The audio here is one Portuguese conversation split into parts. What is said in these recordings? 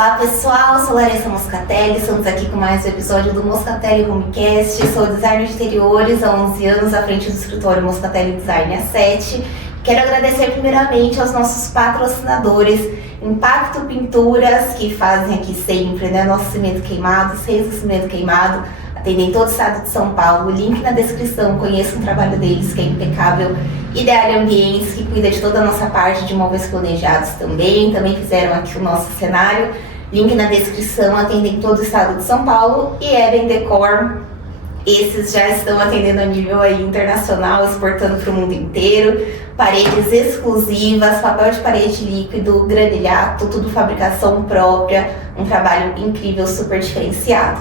Olá pessoal, sou Larissa Moscatelli, estamos aqui com mais um episódio do Moscatelli Homecast. Sou designer de interiores há 11 anos à frente do escritório Moscatelli Design há 7. Quero agradecer primeiramente aos nossos patrocinadores, Impacto Pinturas, que fazem aqui sempre, nosso cimento queimado, Reis do Cimento Queimado, atendem todo o estado de São Paulo. Link na descrição, conheçam o trabalho deles que é impecável. Ideale Ambientes, que cuida de toda a nossa parte de móveis planejados também fizeram aqui o nosso cenário. Link na descrição, atendem todo o estado de São Paulo. E Eben Decor, esses já estão atendendo a nível aí internacional, exportando para o mundo inteiro. Paredes exclusivas, papel de parede líquido, granilhato, tudo fabricação própria, um trabalho incrível, super diferenciado.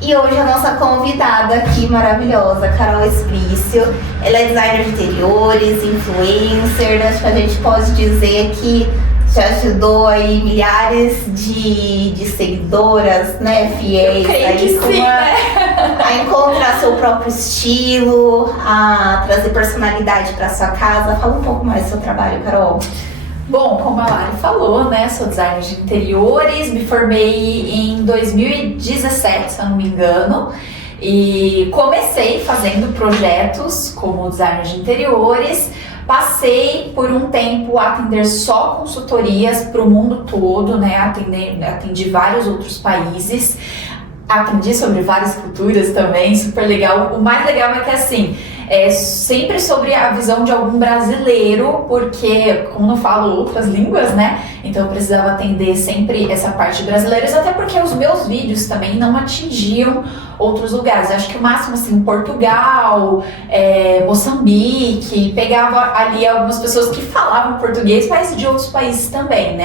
E hoje a nossa convidada aqui maravilhosa, Carol Esprício, ela é designer de interiores, influencer, acho que a gente pode dizer que já ajudou aí milhares de seguidoras, fiéis aí a encontrar seu próprio estilo, a trazer personalidade para sua casa. Fala um pouco mais do seu trabalho, Carol. Bom, como a Lari falou, sou designer de interiores, me formei em 2017, se eu não me engano, e comecei fazendo projetos como designer de interiores. Passei por um tempo a atender só consultorias para o mundo todo, atendi vários outros países, aprendi sobre várias culturas também, super legal. O mais legal é que é sempre sobre a visão de algum brasileiro, porque como não falo outras línguas, então eu precisava atender sempre essa parte de brasileiros, até porque os meus vídeos também não atingiam outros lugares. Eu acho que o máximo, Portugal, Moçambique, pegava ali algumas pessoas que falavam português, mas de outros países também,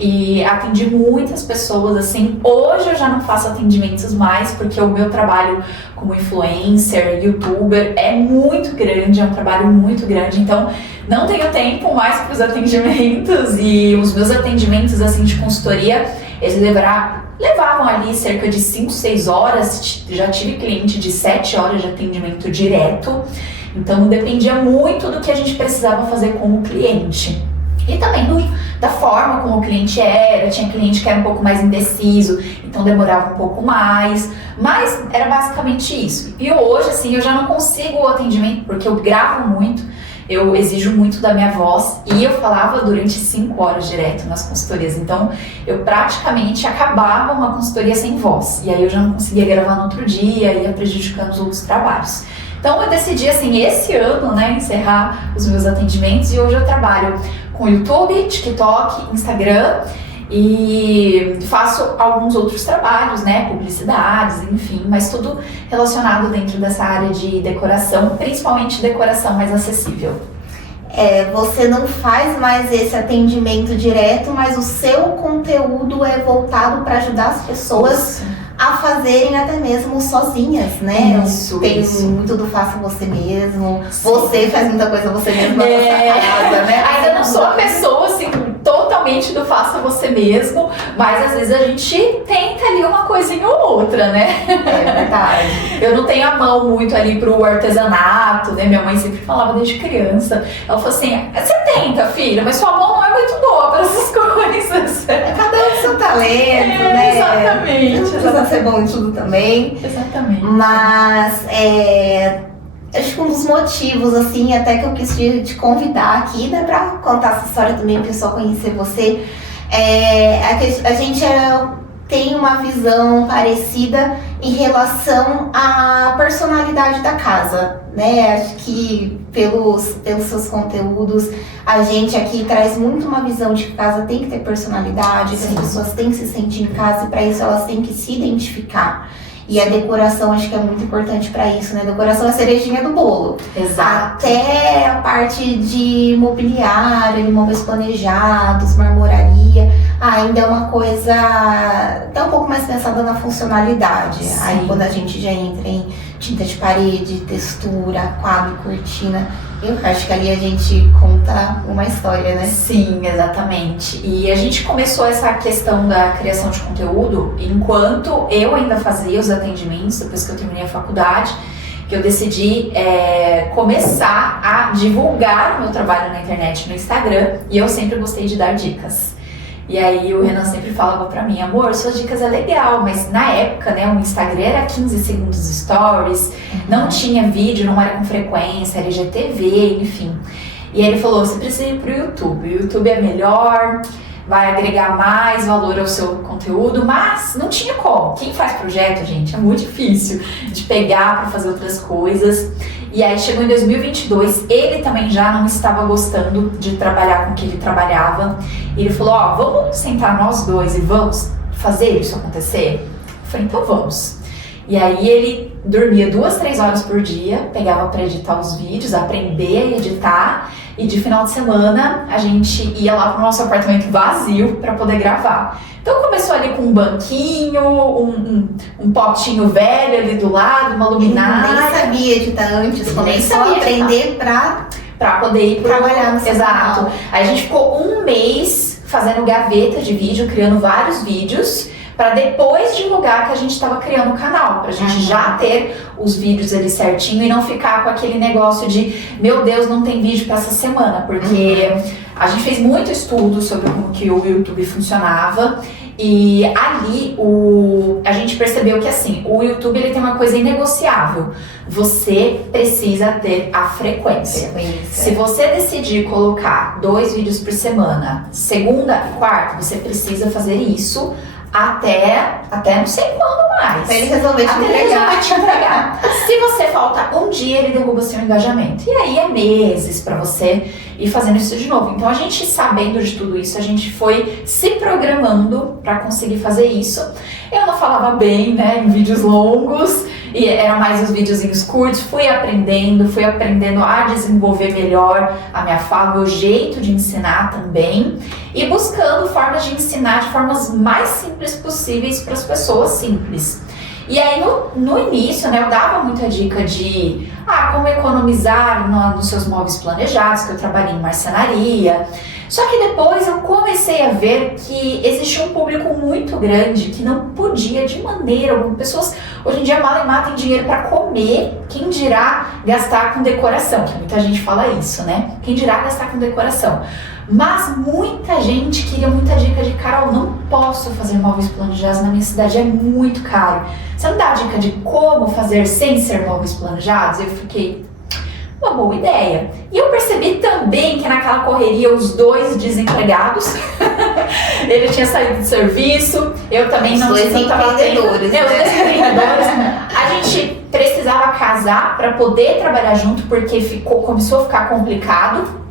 E atendi muitas pessoas, hoje eu já não faço atendimentos mais, porque o meu trabalho como influencer, youtuber é muito grande, é um trabalho muito grande, então não tenho tempo mais para os atendimentos. E os meus atendimentos de consultoria, eles levavam ali cerca de 5, 6 horas, já tive cliente de 7 horas de atendimento direto, então dependia muito do que a gente precisava fazer com o cliente. E também da forma como o cliente era, tinha cliente que era um pouco mais indeciso, então demorava um pouco mais, mas era basicamente isso. E hoje, eu já não consigo o atendimento, porque eu gravo muito, eu exijo muito da minha voz, e eu falava durante 5 horas direto nas consultorias, então eu praticamente acabava uma consultoria sem voz, e aí eu já não conseguia gravar no outro dia, ia prejudicando os outros trabalhos. Então eu decidi, esse ano, encerrar os meus atendimentos, e hoje eu trabalho com YouTube, TikTok, Instagram, e faço alguns outros trabalhos, publicidades, enfim, mas tudo relacionado dentro dessa área de decoração, principalmente decoração mais acessível. Você não faz mais esse atendimento direto, mas o seu conteúdo é voltado para ajudar as pessoas a fazerem até mesmo sozinhas, Tem muito do faça você mesmo. Sim. Você faz muita coisa você mesmo na sua casa, Ainda não sou uma pessoa totalmente do faça você mesmo, mas às vezes a gente tenta ali uma coisinha ou outra, É verdade. Eu não tenho a mão muito ali pro artesanato, Minha mãe sempre falava desde criança. Ela falou assim: você tenta, filha, mas sua mão não é muito boa para essas coisas. Cada um com seu talento, Exatamente. Não precisa ser bom em tudo também. Exatamente. Mas acho que um dos motivos, até que eu quis te convidar aqui, pra contar essa história também, o pessoal conhecer você, é que a gente tem uma visão parecida em relação à personalidade da casa, Acho que pelos seus conteúdos, a gente aqui traz muito uma visão de que casa tem que ter personalidade, que as pessoas têm que se sentir em casa, e para isso elas têm que se identificar. E a decoração acho que é muito importante para isso, A decoração é a cerejinha do bolo. Exato. Até a parte de mobiliário, de móveis planejados, marmoraria, ainda é uma coisa até um pouco mais pensada na funcionalidade. Sim. Aí quando a gente já entra em tinta de parede, textura, quadro, cortina, eu acho que ali a gente conta uma história, Sim, exatamente. E a gente começou essa questão da criação de conteúdo enquanto eu ainda fazia os atendimentos, depois que eu terminei a faculdade, que eu decidi começar a divulgar o meu trabalho na internet, no Instagram, e eu sempre gostei de dar dicas. E aí o Renan sempre falava pra mim, amor, suas dicas é legal, mas na época, né, o Instagram era 15 segundos stories, não tinha vídeo, não era com frequência, era IGTV, enfim. E aí ele falou, você precisa ir pro YouTube, o YouTube é melhor, vai agregar mais valor ao seu conteúdo, mas não tinha como. Quem faz projeto, gente, é muito difícil de pegar para fazer outras coisas. E aí chegou em 2022, ele também já não estava gostando de trabalhar com o que ele trabalhava. E ele falou, ó, vamos sentar nós dois e vamos fazer isso acontecer? Eu falei, então vamos. E aí ele dormia 2, 3 horas por dia, pegava para editar os vídeos, aprender a editar, e de final de semana a gente ia lá pro nosso apartamento vazio para poder gravar. Então começou ali com um banquinho, um potinho velho ali do lado, uma luminária. Nem sabia editar antes, começou a aprender pra poder ir trabalhar no seu Exato. canal. Aí a gente ficou um mês fazendo gaveta de vídeo, criando vários vídeos, para depois divulgar que a gente estava criando o canal, pra gente já ter os vídeos ali certinho e não ficar com aquele negócio de, meu Deus, não tem vídeo para essa semana, porque a gente fez muito estudo sobre como que o YouTube funcionava e ali a gente percebeu que assim, o YouTube ele tem uma coisa inegociável, você precisa ter a frequência. Se você decidir colocar 2 vídeos por semana, segunda e quarta, você precisa fazer isso até não sei quando mais. Pra ele resolver te entregar. Se você falta um dia, ele derruba seu engajamento. E aí é meses pra você ir fazendo isso de novo. Então a gente, sabendo de tudo isso, a gente foi se programando pra conseguir fazer isso. Eu não falava bem, né, em vídeos longos, e eram mais os videozinhos curtos. Fui aprendendo a desenvolver melhor a minha fala, o meu jeito de ensinar também, e buscando formas de ensinar de formas mais simples possíveis para as pessoas simples. E aí no início, né, eu dava muita dica de como economizar nos seus móveis planejados, que eu trabalhei em marcenaria. Só que depois eu comecei a ver que existia um público muito grande que não podia de maneira alguma. Pessoas hoje em dia mal e mal têm dinheiro para comer, quem dirá gastar com decoração, que muita gente fala isso, né? Quem dirá gastar com decoração. Mas muita gente queria muita dica de Carol, não posso fazer móveis planejados na minha cidade, é muito caro. Você não dá dica de como fazer sem ser móveis planejados? Eu fiquei, uma boa ideia. E eu percebi também que naquela correria os 2 desempregados, ele tinha saído do serviço, eu também não estava tendo. Os 2 empreendedores. A gente precisava casar para poder trabalhar junto, porque começou a ficar complicado.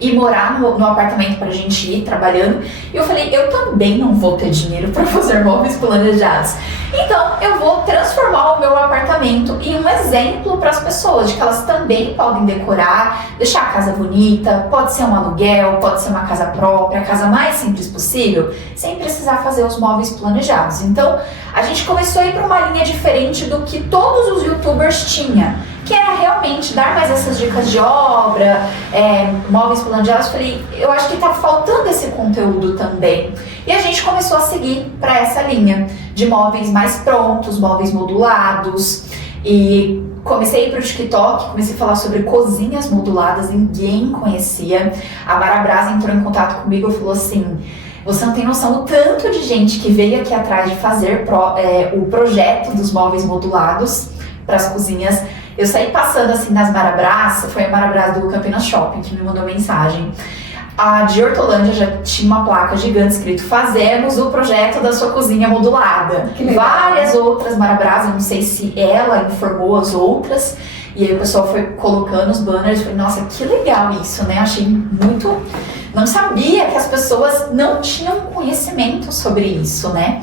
E morar no apartamento pra gente ir trabalhando. E eu falei, eu também não vou ter dinheiro pra fazer móveis planejados. Então eu vou transformar o meu apartamento em um exemplo para as pessoas, de que elas também podem decorar, deixar a casa bonita, pode ser um aluguel, pode ser uma casa própria, a casa mais simples possível, sem precisar fazer os móveis planejados. Então a gente começou a ir para uma linha diferente do que todos os youtubers tinham, que era realmente dar mais essas dicas de obra, móveis planejados. Falei, eu acho que tá faltando esse conteúdo também. E a gente começou a seguir para essa linha de móveis mais prontos, móveis modulados. E comecei a ir pro TikTok, comecei a falar sobre cozinhas moduladas, ninguém conhecia. A Mara Braz entrou em contato comigo e falou assim, você não tem noção o tanto de gente que veio aqui atrás de fazer o projeto dos móveis modulados para as cozinhas. Eu saí passando assim nas Marabras, foi a Marabras do Campinas Shopping que me mandou mensagem. A de Hortolândia já tinha uma placa gigante escrito, fazemos o projeto da sua cozinha modulada. Várias outras Marabras, eu não sei se ela informou as outras. E aí o pessoal foi colocando os banners, eu falei, nossa, que legal isso, né? Achei muito... Não sabia que as pessoas não tinham conhecimento sobre isso, né?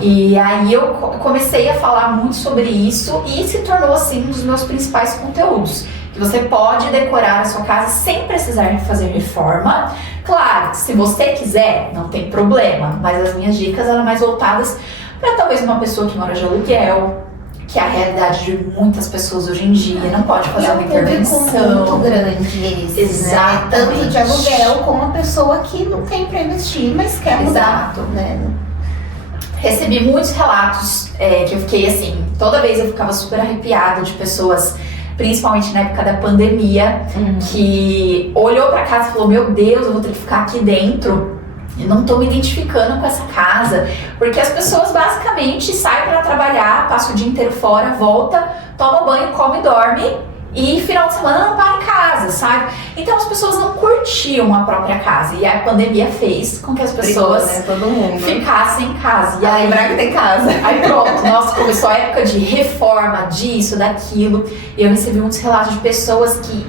E aí eu comecei a falar muito sobre isso e se tornou, assim, um dos meus principais conteúdos. Que você pode decorar a sua casa sem precisar de fazer reforma. Claro, se você quiser, não tem problema. Mas as minhas dicas eram mais voltadas para talvez uma pessoa que mora de aluguel, que é a realidade de muitas pessoas hoje em dia, não pode fazer uma intervenção. Muito grande esse, exatamente, né? Tanto de aluguel como a pessoa que não tem para investir, mas quer mudar. Exato, né? Recebi muitos relatos que eu fiquei assim, toda vez eu ficava super arrepiada de pessoas, principalmente na época da pandemia, que olhou para casa e falou, meu Deus, eu vou ter que ficar aqui dentro eu não tô me identificando com essa casa, porque as pessoas basicamente saem para trabalhar, passam o dia inteiro fora, volta, toma banho, come e dorme, e final de semana não para em casa, sabe? Então as pessoas não curtiam a própria casa, e a pandemia fez com que as pessoas né? Todo mundo ficassem em casa. E aí, lembrar que tem casa. Aí pronto, nossa, começou a época de reforma, disso, daquilo, e eu recebi muitos relatos de pessoas que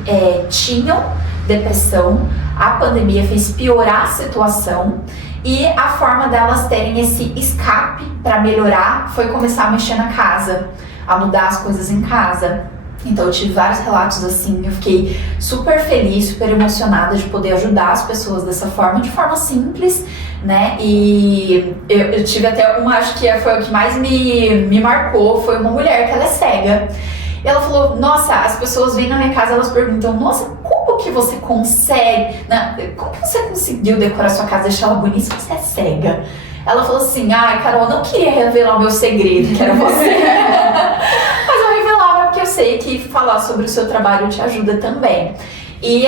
tinham depressão, a pandemia fez piorar a situação, e a forma delas terem esse escape para melhorar foi começar a mexer na casa, a mudar as coisas em casa. Então eu tive vários relatos assim, eu fiquei super feliz, super emocionada de poder ajudar as pessoas dessa forma, de forma simples, né? E eu tive até uma, acho que foi o que mais me marcou, foi uma mulher que ela é cega. E ela falou, nossa, as pessoas vêm na minha casa, elas perguntam, nossa, como que você consegue, né? Como que você conseguiu decorar sua casa, deixar ela bonita se você é cega? Ela falou assim, ai, Carol, eu não queria revelar o meu segredo, que era você. Mas eu revelava porque eu sei que falar sobre o seu trabalho te ajuda também. E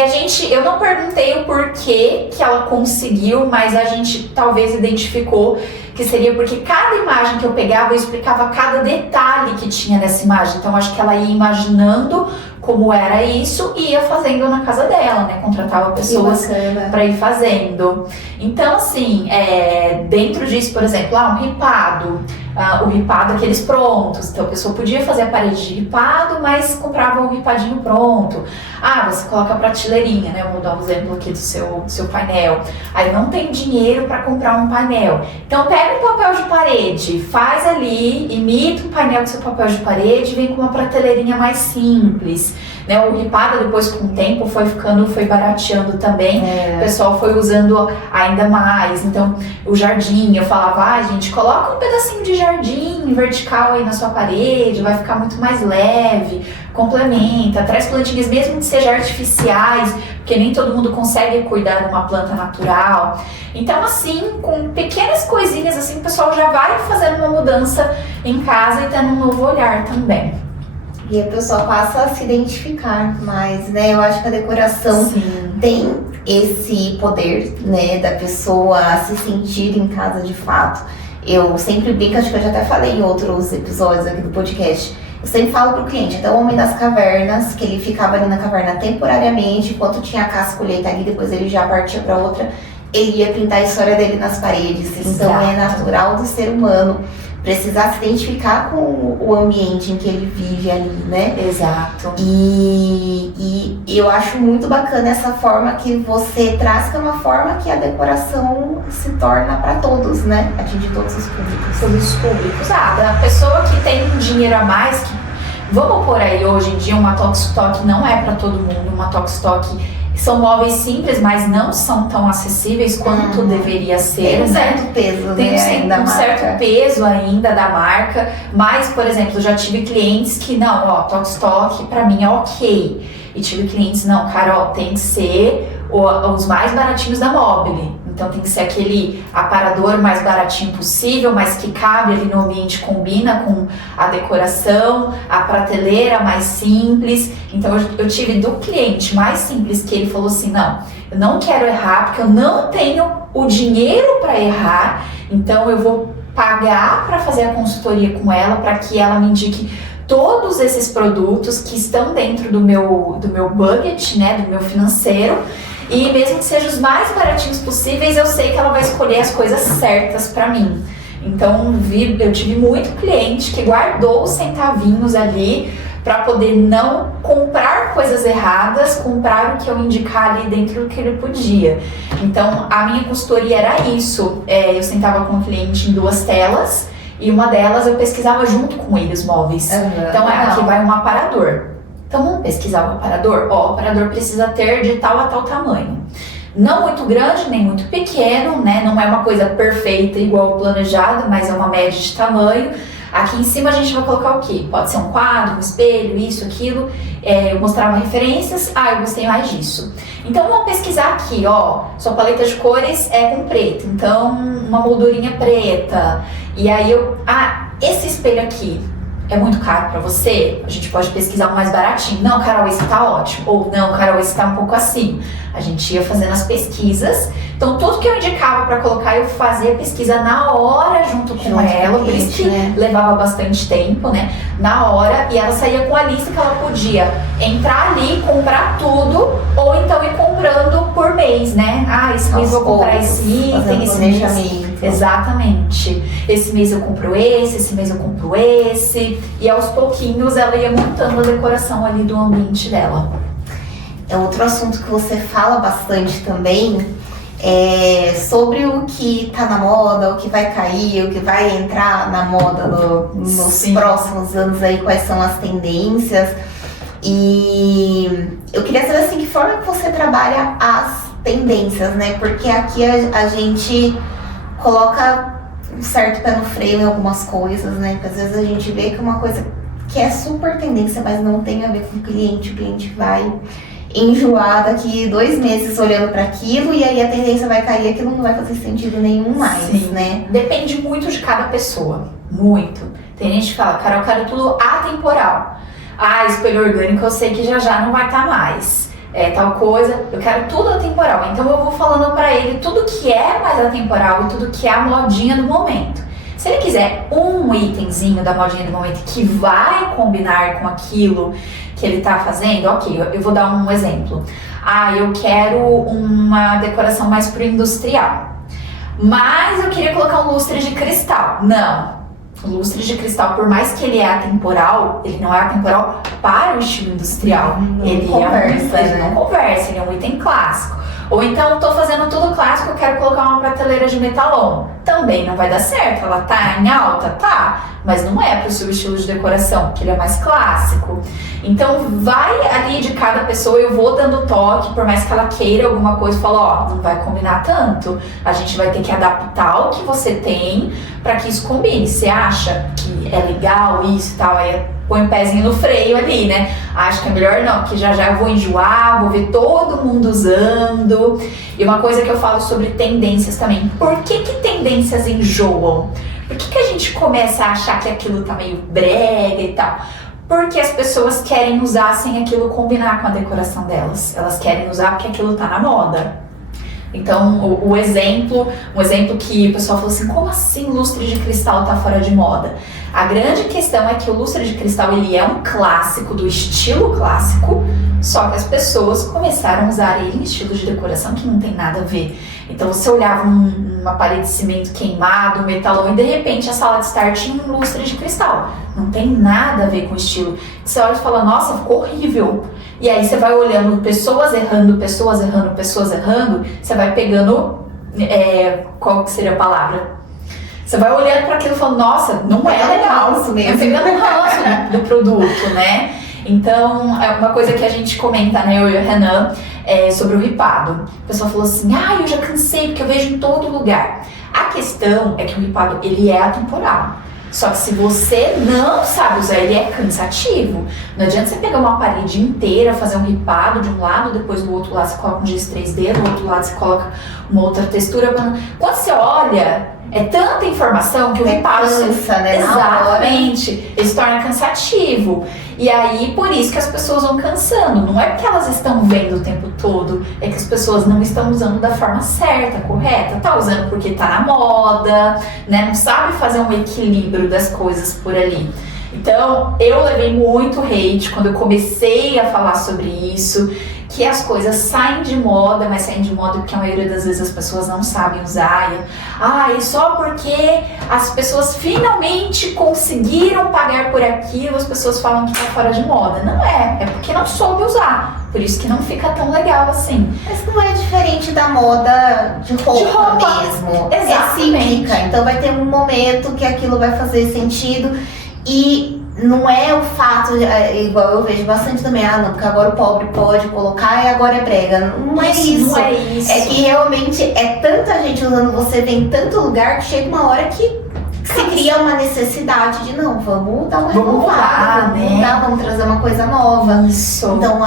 eu não perguntei o porquê que ela conseguiu, mas a gente talvez identificou que seria porque cada imagem que eu pegava, eu explicava cada detalhe que tinha nessa imagem. Então acho que ela ia imaginando como era isso e ia fazendo na casa dela, né? Contratava pessoas para ir fazendo. Então, assim, dentro disso, por exemplo, um ripado. O ripado, aqueles prontos. Então a pessoa podia fazer a parede de ripado, mas comprava um ripadinho pronto. Você coloca a prateleirinha, né? Vou dar um exemplo aqui do seu painel. Aí não tem dinheiro para comprar um painel. Então pega um papel de parede, faz ali, imita um painel do seu papel de parede e vem com uma prateleirinha mais simples. Né, o ripado depois com o tempo foi barateando também, o pessoal foi usando ainda mais. Então o jardim, eu falava, gente, coloca um pedacinho de jardim vertical aí na sua parede, vai ficar muito mais leve, complementa, traz plantinhas mesmo que sejam artificiais, porque nem todo mundo consegue cuidar de uma planta natural. Então assim, com pequenas coisinhas assim, o pessoal já vai fazendo uma mudança em casa e tendo um novo olhar também. E a pessoa passa a se identificar mais, né? Eu acho que a decoração tem esse poder, né? Da pessoa se sentir em casa de fato. Eu sempre brinco, acho que eu já até falei em outros episódios aqui do podcast. Eu sempre falo pro cliente, até o Homem das Cavernas, que ele ficava ali na caverna temporariamente, enquanto tinha a caça-colheita ali, depois ele já partia para outra, ele ia pintar a história dele nas paredes. Então é natural do ser humano precisar se identificar com o ambiente em que ele vive ali, né? Exato. E eu acho muito bacana essa forma que você traz, que é uma forma que a decoração se torna para todos, né? Atingir todos os públicos. Todos os públicos. A pessoa que tem um dinheiro a mais, que vamos por aí hoje em dia, uma Tokstok não é para todo mundo, uma Tokstok são móveis simples, mas não são tão acessíveis quanto deveria ser. Tem um né? certo peso, Tem né? um certo peso ainda da marca, mas, por exemplo, já tive clientes que, não, Tokstok pra mim é ok. E tive clientes, não, Carol, tem que ser os mais baratinhos da Mobile. Então tem que ser aquele aparador mais baratinho possível, mas que cabe ali no ambiente, combina com a decoração, a prateleira mais simples. Então eu tive do cliente mais simples que ele falou assim, não, eu não quero errar porque eu não tenho o dinheiro para errar, então eu vou pagar para fazer a consultoria com ela, para que ela me indique todos esses produtos que estão dentro do meu budget, né, do meu financeiro. E mesmo que sejam os mais baratinhos possíveis, eu sei que ela vai escolher as coisas certas para mim. Então, eu tive muito cliente que guardou os centavinhos ali para poder não comprar coisas erradas, comprar o que eu indicar ali dentro do que ele podia. Então, a minha consultoria era isso. Eu sentava com o cliente em 2 telas e uma delas eu pesquisava junto com ele os móveis. Então, aqui vai um aparador. Então vamos pesquisar o aparador? O aparador precisa ter de tal a tal tamanho. Não muito grande, nem muito pequeno, né? Não é uma coisa perfeita igual planejado, mas é uma média de tamanho. Aqui em cima a gente vai colocar o quê? Pode ser um quadro, um espelho, isso, aquilo. Eu mostrava referências, eu gostei mais disso. Então vamos pesquisar aqui, sua paleta de cores é com preto, então uma moldurinha preta. E aí esse espelho aqui é muito caro para você? A gente pode pesquisar um mais baratinho. Não, Carol, esse tá ótimo. Ou não, Carol, esse tá um pouco assim. A gente ia fazendo as pesquisas Então tudo que eu indicava para colocar, eu fazia pesquisa na hora junto com ela, por isso que levava bastante tempo, né? Na hora, e ela saía com a lista que ela podia entrar ali, comprar tudo, ou então ir comprando por mês, né? Ah, esse mês eu vou comprar esse item, esse mês. Exatamente. Esse mês eu compro esse mês eu compro esse. E aos pouquinhos ela ia montando a decoração ali do ambiente dela. É outro assunto que você fala bastante também, sobre o que tá na moda, o que vai cair, o que vai entrar na moda nos próximos anos aí, quais são as tendências. E eu queria saber assim, que forma que você trabalha as tendências, né? Porque aqui a gente coloca um certo pé no freio em algumas coisas, né? Porque às vezes a gente vê que uma coisa que é super tendência, mas não tem a ver com o cliente vai enjoar daqui 2 meses olhando para aquilo, e aí a tendência vai cair, aquilo não vai fazer sentido nenhum mais, né? Depende muito de cada pessoa, muito. Tem gente que fala, Carol, eu quero tudo atemporal. Ah, espelho orgânico eu sei que já não vai estar mais. Tal coisa, eu quero tudo atemporal. Então eu vou falando pra ele tudo que é mais atemporal e tudo que é a modinha do momento. Se ele quiser um itemzinho da modinha do momento que vai combinar com aquilo que ele tá fazendo, ok, eu vou dar um exemplo. Ah, eu quero uma decoração mais pro industrial, mas eu queria colocar um lustre de cristal. Não. O lustre de cristal, por mais que ele é atemporal, ele não é atemporal para o estilo industrial. Ele não conversa, ele é um item clássico. Ou então, eu tô fazendo tudo clássico, eu quero colocar uma prateleira de metalon. Também não vai dar certo, ela tá em alta? Tá, mas não é pro seu estilo de decoração, porque ele é mais clássico. Então, vai ali de cada pessoa, eu vou dando toque, por mais que ela queira alguma coisa, eu falo, ó, não vai combinar tanto, a gente vai ter que adaptar o que você tem para que isso combine. Você acha que é legal isso e tal, aí põe um pezinho no freio ali, né? Acho que é melhor não, porque já eu vou enjoar, vou ver todo mundo usando. E uma coisa que eu falo sobre tendências também, por que tendências enjoam? Por que a gente começa a achar que aquilo tá meio brega e tal? Porque as pessoas querem usar sem aquilo combinar com a decoração delas. Elas querem usar porque aquilo tá na moda. Então, um exemplo que o pessoal falou assim, como assim lustre de cristal tá fora de moda? A grande questão é que o lustre de cristal, ele é um clássico, do estilo clássico, só que as pessoas começaram a usar ele em estilo de decoração que não tem nada a ver. Então, você olhava uma parede de cimento queimado, um metalon, e de repente a sala de estar tinha um lustre de cristal. Não tem nada a ver com o estilo. Você olha e fala, nossa, ficou horrível. E aí você vai olhando pessoas errando, você vai pegando, qual que seria a palavra? Você vai olhando para aquilo e falando, nossa, não é legal. Isso mesmo. Pegando o ranço do produto, né? Então, é uma coisa que a gente comenta, né, eu e o Renan, sobre o ripado. O pessoal falou assim, eu já cansei, porque eu vejo em todo lugar. A questão é que o ripado, ele é atemporal. Só que se você não sabe usar, ele é cansativo. Não adianta você pegar uma parede inteira, fazer um ripado de um lado, depois do outro lado você coloca um giz 3D, do outro lado você coloca uma outra textura. Quando você olha, é tanta informação que o ripado... Cansa, né? Exatamente. Ele se torna cansativo. E aí, por isso que as pessoas vão cansando. Não é porque elas estão vendo o tempo todo, é que as pessoas não estão usando da forma certa, correta. Tá usando porque tá na moda, né? Não sabe fazer um equilíbrio das coisas por ali. Então, eu levei muito hate quando eu comecei a falar sobre isso, que as coisas saem de moda, mas saem de moda porque a maioria das vezes as pessoas não sabem usar. E só porque as pessoas finalmente conseguiram pagar por aquilo, as pessoas falam que tá fora de moda. Não é porque não soube usar. Por isso que não fica tão legal assim. Mas não é diferente da moda de roupa mesmo. Exatamente. É cíclica, então vai ter um momento que aquilo vai fazer sentido. E não é o fato, igual eu vejo bastante também, não, porque agora o pobre pode colocar e agora é brega. Não é isso. Não é isso. É que realmente é tanta gente usando, você vem em tanto lugar que chega uma hora que se cria uma necessidade de vamos dar uma renovada, né? Vamos trazer uma coisa nova. Isso. Então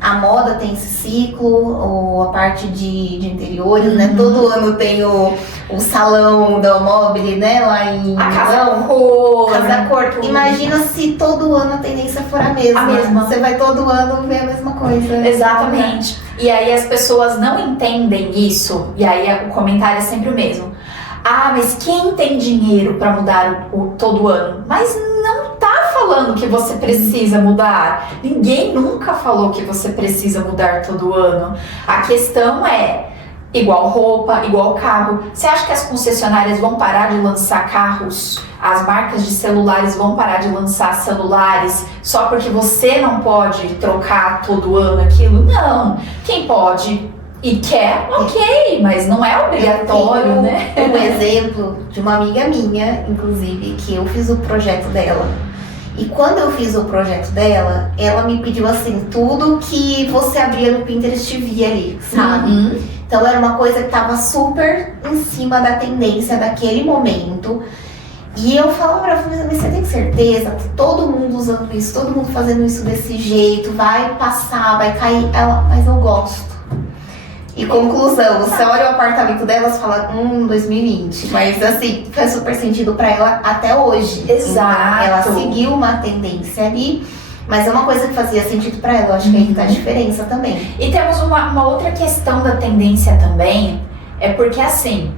a moda tem esse ciclo, ou a parte de interiores, né? Todo ano tem o salão da Mobile, né? Lá em a Casa Cor. Casa Cor. Imagina se todo ano a tendência for a mesma. A mesma. Você vai todo ano ver a mesma coisa. Exatamente. E aí as pessoas não entendem isso, e aí o comentário é sempre o mesmo. Ah, mas quem tem dinheiro para mudar todo ano? Mas não tá falando que você precisa mudar. Ninguém nunca falou que você precisa mudar todo ano. A questão é igual roupa, igual carro. Você acha que as concessionárias vão parar de lançar carros? As marcas de celulares vão parar de lançar celulares só porque você não pode trocar todo ano aquilo? Não. Quem pode e quer, ok, mas não é obrigatório, né? Um exemplo de uma amiga minha, inclusive, que eu fiz o projeto dela. E quando eu fiz o projeto dela, ela me pediu assim, tudo que você abria no Pinterest via ali, sabe? Então era uma coisa que tava super em cima da tendência daquele momento. E eu falava pra ela, mas você tem certeza que todo mundo usando isso, todo mundo fazendo isso desse jeito, vai passar, vai cair? Ela, mas eu gosto. E conclusão, você olha o apartamento delas e fala, 2020. Mas assim, faz super sentido pra ela até hoje. Exato. Então, ela seguiu uma tendência ali, mas é uma coisa que fazia sentido pra ela. Eu acho que aí que tá a diferença também. E temos uma outra questão da tendência também, é porque assim,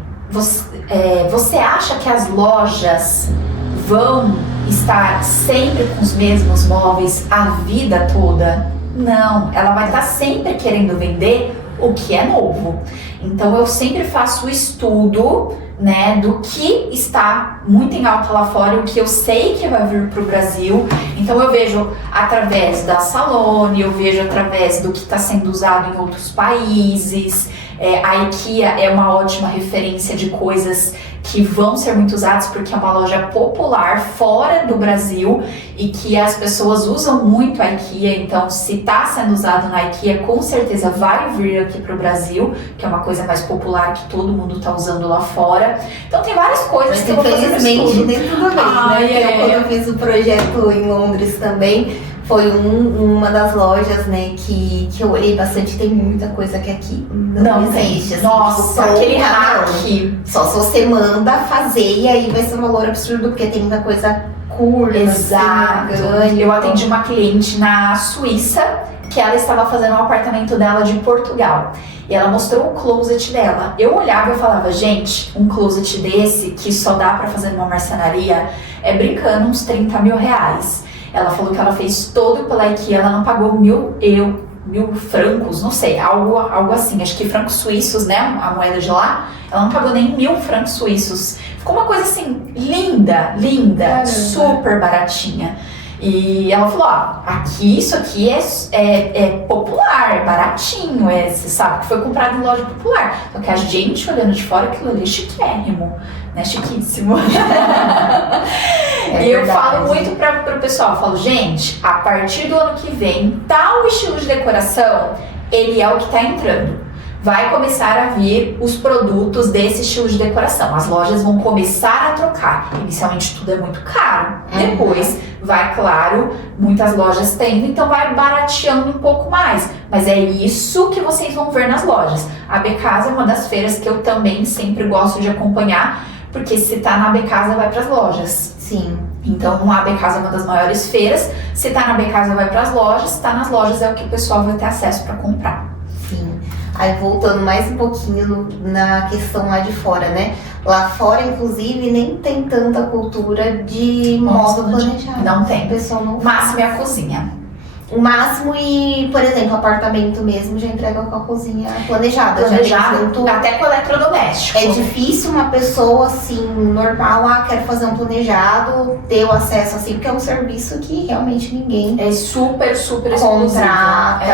você acha que as lojas vão estar sempre com os mesmos móveis a vida toda? Não, ela vai estar sempre querendo vender o que é novo. Então eu sempre faço o estudo, né, do que está muito em alta lá fora, o que eu sei que vai vir para o Brasil. Então eu vejo através da Salone, eu vejo através do que está sendo usado em outros países. A IKEA é uma ótima referência de coisas que vão ser muito usadas porque é uma loja popular fora do Brasil e que as pessoas usam muito a IKEA. Então, se está sendo usado na IKEA, com certeza vai vir aqui para o Brasil, que é uma coisa mais popular que todo mundo está usando lá fora. Então, tem várias coisas mas que eu vou fazer infelizmente nem tudo bem, né? Quando eu fiz o projeto em Londres também, foi uma das lojas, né, que eu olhei bastante. Tem muita coisa que aqui não existe. Assim, nossa, tipo, aquele hack. Só se você manda fazer e aí vai ser um valor absurdo, porque tem muita coisa curta. Exato. Assim, eu atendi uma cliente na Suíça que ela estava fazendo um apartamento dela de Portugal. E ela mostrou o closet dela. Eu olhava e falava, gente, um closet desse que só dá pra fazer numa marcenaria é brincando uns 30 mil reais. Ela falou que ela fez todo pela IKEA, ela não pagou mil francos, não sei, algo assim, acho que francos suíços, né, a moeda de lá, ela não pagou nem 1.000 francos suíços. Ficou uma coisa assim, linda, Caramba. super baratinha. E ela falou, aqui, isso aqui é popular, baratinho, você sabe, que foi comprado em loja popular. Só que a gente olhando de fora, aquilo ali é chiquérrimo, né, chiquíssimo. E eu falo muito pro pessoal, eu falo, gente, a partir do ano que vem, tal estilo de decoração, ele é o que tá entrando. Vai começar a vir os produtos desse estilo de decoração. As lojas vão começar a trocar. Inicialmente tudo é muito caro. Depois vai, claro, muitas lojas tendo, então vai barateando um pouco mais. Mas é isso que vocês vão ver nas lojas. A Becasa é uma das feiras que eu também sempre gosto de acompanhar, porque se tá na Becasa, vai pras lojas. Sim. Então a Becasa é uma das maiores feiras. Se tá na Becasa, vai pras lojas. Se tá nas lojas, é o que o pessoal vai ter acesso para comprar. Sim. Aí voltando mais um pouquinho na questão lá de fora, né? Lá fora, inclusive, nem tem tanta cultura de móvel planejado. Não tem. O pessoal não O máximo é a cozinha. O máximo e, por exemplo, apartamento mesmo já entrega com a cozinha planejada. Planejado, até com eletrodoméstico. É difícil uma pessoa, assim, normal, quer fazer um planejado, ter o acesso, assim, porque é um serviço que realmente ninguém é super exclusivo. Contrata.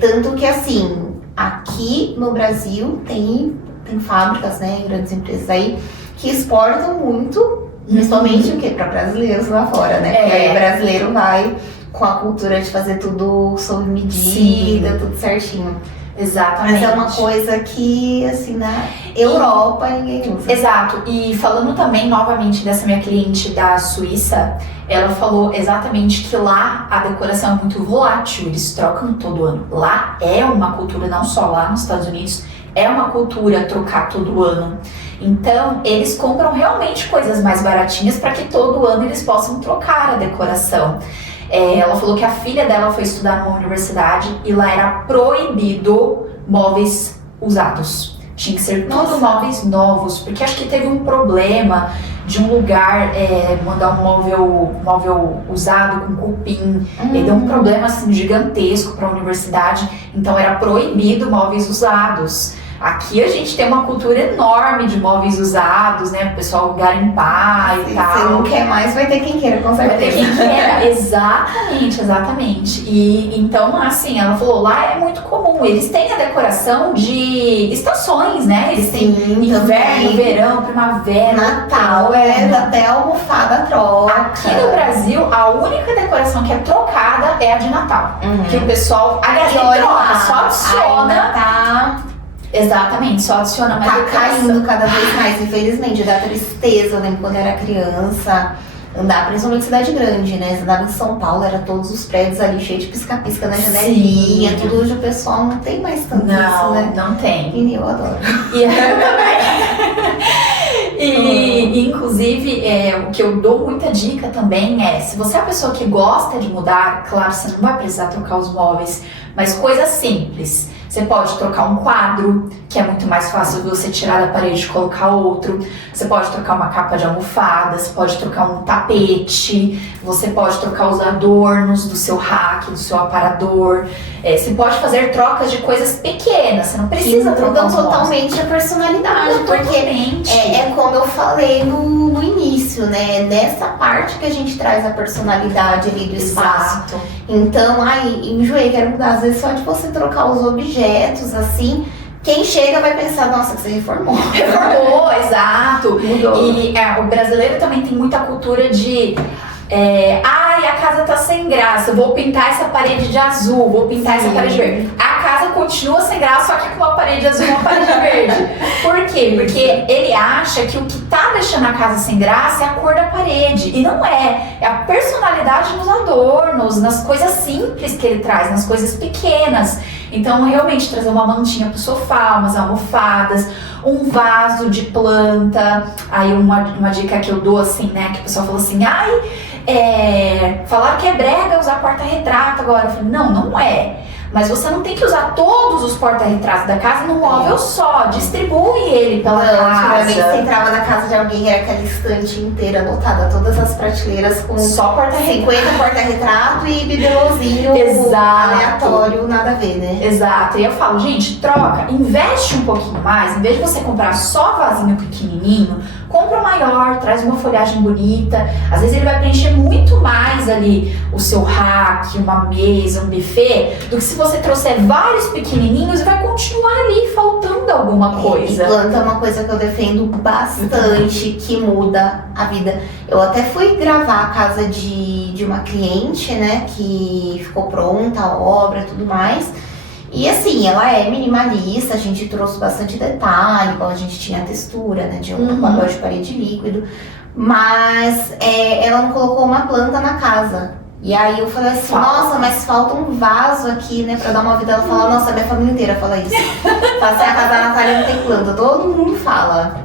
Tanto que, assim, aqui no Brasil tem fábricas, né, grandes empresas aí, que exportam muito, principalmente o quê? Para brasileiros lá fora, né? Porque aí o brasileiro vai com a cultura de fazer tudo sob medida, tudo certinho. Exatamente. Mas é uma coisa que, assim, na Europa ninguém usa. Exato. E falando também, novamente, dessa minha cliente da Suíça, ela falou exatamente que lá a decoração é muito volátil, eles trocam todo ano. Lá é uma cultura, não só lá nos Estados Unidos, é uma cultura trocar todo ano. Então, eles compram realmente coisas mais baratinhas para que todo ano eles possam trocar a decoração. Ela falou que a filha dela foi estudar numa universidade e lá era proibido móveis usados. Tinha que ser tudo móveis novos, porque acho que teve um problema de um lugar mandar um móvel usado com cupim. E deu um problema assim gigantesco para a universidade, então era proibido móveis usados. Aqui a gente tem uma cultura enorme de móveis usados, né? O pessoal garimpar e tal. Se não quer mais, vai ter quem queira, com certeza. Vai ter quem queira, exatamente. E então, assim, ela falou, lá é muito comum. Eles têm a decoração de estações, né? Eles têm inverno, verão, primavera, Natal, até a almofada troca. Aqui no Brasil, a única decoração que é trocada é a de Natal. Que o pessoal, aliás, troca, só adiciona. Exatamente, só adiciona mais decoração. Tá caindo cada vez mais, infelizmente, dá tristeza. Eu lembro quando eu era criança, andar, principalmente em cidade grande, né? Você andava em São Paulo, era todos os prédios ali cheios de pisca-pisca na janelinha, tudo. Hoje o pessoal não tem mais tanto isso, né? Não tem. E eu adoro. E inclusive, o que eu dou muita dica também é, se você é a pessoa que gosta de mudar, claro, você não vai precisar trocar os móveis, mas coisas simples. Você pode trocar um quadro, que é muito mais fácil você tirar da parede e colocar outro. Você pode trocar uma capa de almofada, você pode trocar um tapete, você pode trocar os adornos do seu rack, do seu aparador. Você pode fazer trocas de coisas pequenas, você não precisa trocar os totalmente a personalidade, porque é como eu falei no início, né? Nessa parte que a gente traz a personalidade ali do espaço. Exato. Então, enjoei, quero mudar. Às vezes só de você trocar os objetos, assim, quem chega vai pensar, nossa, que você reformou. Reformou, exato. Mudou. E o brasileiro também tem muita cultura de... a casa tá sem graça, vou pintar essa parede de azul, vou pintar essa parede verde. A casa continua sem graça, só que com uma parede azul e uma parede verde. Por quê? Porque ele acha que o que tá deixando a casa sem graça é a cor da parede. E não é. É a personalidade nos adornos, nas coisas simples que ele traz, nas coisas pequenas. Então, realmente, trazer uma mantinha pro sofá, umas almofadas, um vaso de planta. Aí, uma dica que eu dou, assim, né, que o pessoal falou assim, falaram que é brega usar porta-retrato agora. Eu falei, não é. Mas você não tem que usar todos os porta-retratos da casa num móvel só. Distribui ele pela casa. Antigamente você entrava na casa de alguém e era aquela estante inteira lotada, todas as prateleiras com só 50 porta-retrato e bibelôzinho aleatório, nada a ver, né? Exato. E eu falo, gente, troca, investe um pouquinho mais. Em vez de você comprar só vasinho pequenininho, compra o maior, traz uma folhagem bonita. Às vezes ele vai preencher muito mais ali o seu rack, uma mesa, um buffet, do que se você trouxer vários pequenininhos e vai continuar ali faltando alguma coisa. E planta é uma coisa que eu defendo bastante, que muda a vida. Eu até fui gravar a casa de uma cliente, né, que ficou pronta, a obra e tudo mais. E assim, ela é minimalista, a gente trouxe bastante detalhe, igual a gente tinha a textura, né, de um papel de parede líquido, mas ela não colocou uma planta na casa. E aí eu falei assim, nossa, mas falta um vaso aqui, né, pra dar uma vida. Ela falou, nossa, minha família inteira fala isso. Passei a casa da Natália, não tem planta, todo mundo fala.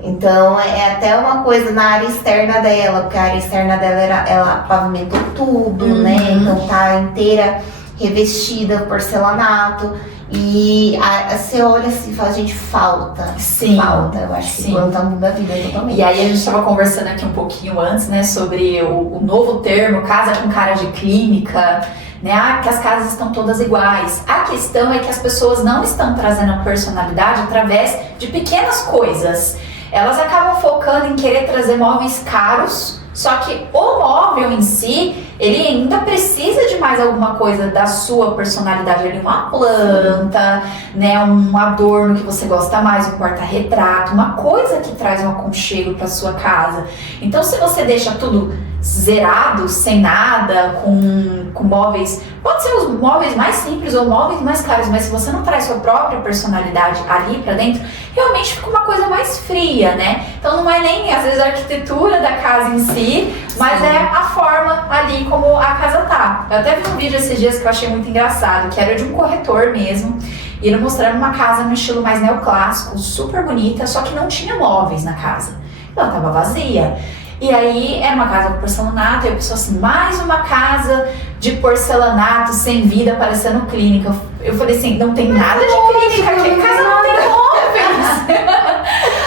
Então é até uma coisa na área externa dela, porque a área externa dela ela pavimentou tudo, né, então tá inteira revestida, porcelanato, e você olha assim e fala, gente, falta. Sim. Falta, eu acho que planta muda a vida totalmente. E aí a gente estava conversando aqui um pouquinho antes, né, sobre o novo termo, casa com cara de clínica, né, que as casas estão todas iguais. A questão é que as pessoas não estão trazendo a personalidade através de pequenas coisas. Elas acabam focando em querer trazer móveis caros, só que o móvel em si, ele ainda precisa de mais alguma coisa da sua personalidade ali, uma planta, né, um adorno que você gosta mais, um porta-retrato, uma coisa que traz um aconchego para sua casa. Então, se você deixa tudo zerado, sem nada, com móveis, pode ser os móveis mais simples ou móveis mais caros, mas se você não traz sua própria personalidade ali pra dentro, realmente fica uma coisa mais fria, né? Então não é nem às vezes a arquitetura da casa em si, mas é a forma ali como a casa tá. Eu até vi um vídeo esses dias que eu achei muito engraçado, que era de um corretor mesmo, e ele mostrando uma casa no estilo mais neoclássico, super bonita, só que não tinha móveis na casa. Ela tava vazia. E aí era uma casa com porcelanato, e eu pensei assim, mais uma casa de porcelanato sem vida, parecendo clínica. Eu falei assim, não tem nada de clínica, aqui em casa não tem móveis.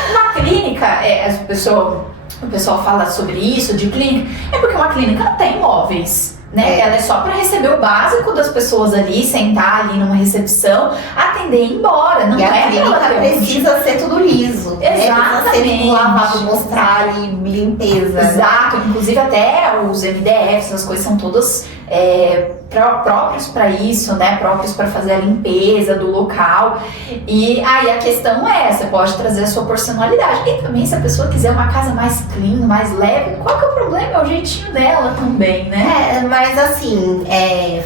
Uma clínica, o pessoal fala sobre isso, de clínica, é porque uma clínica não tem móveis. Né? Ela é só para receber o básico das pessoas ali, sentar ali numa recepção, atender e ir embora. Não e é a clínica precisa ser tudo liso. Exatamente. Precisa ser tudo lavado, mostrar ali limpeza. Exato, inclusive até os MDFs, as coisas são todas próprios para isso, né? Próprios para fazer a limpeza do local. E aí a questão é, você pode trazer a sua personalidade. E também se a pessoa quiser uma casa mais clean, mais leve, qual que é o problema? É o jeitinho dela também, né? Mas assim,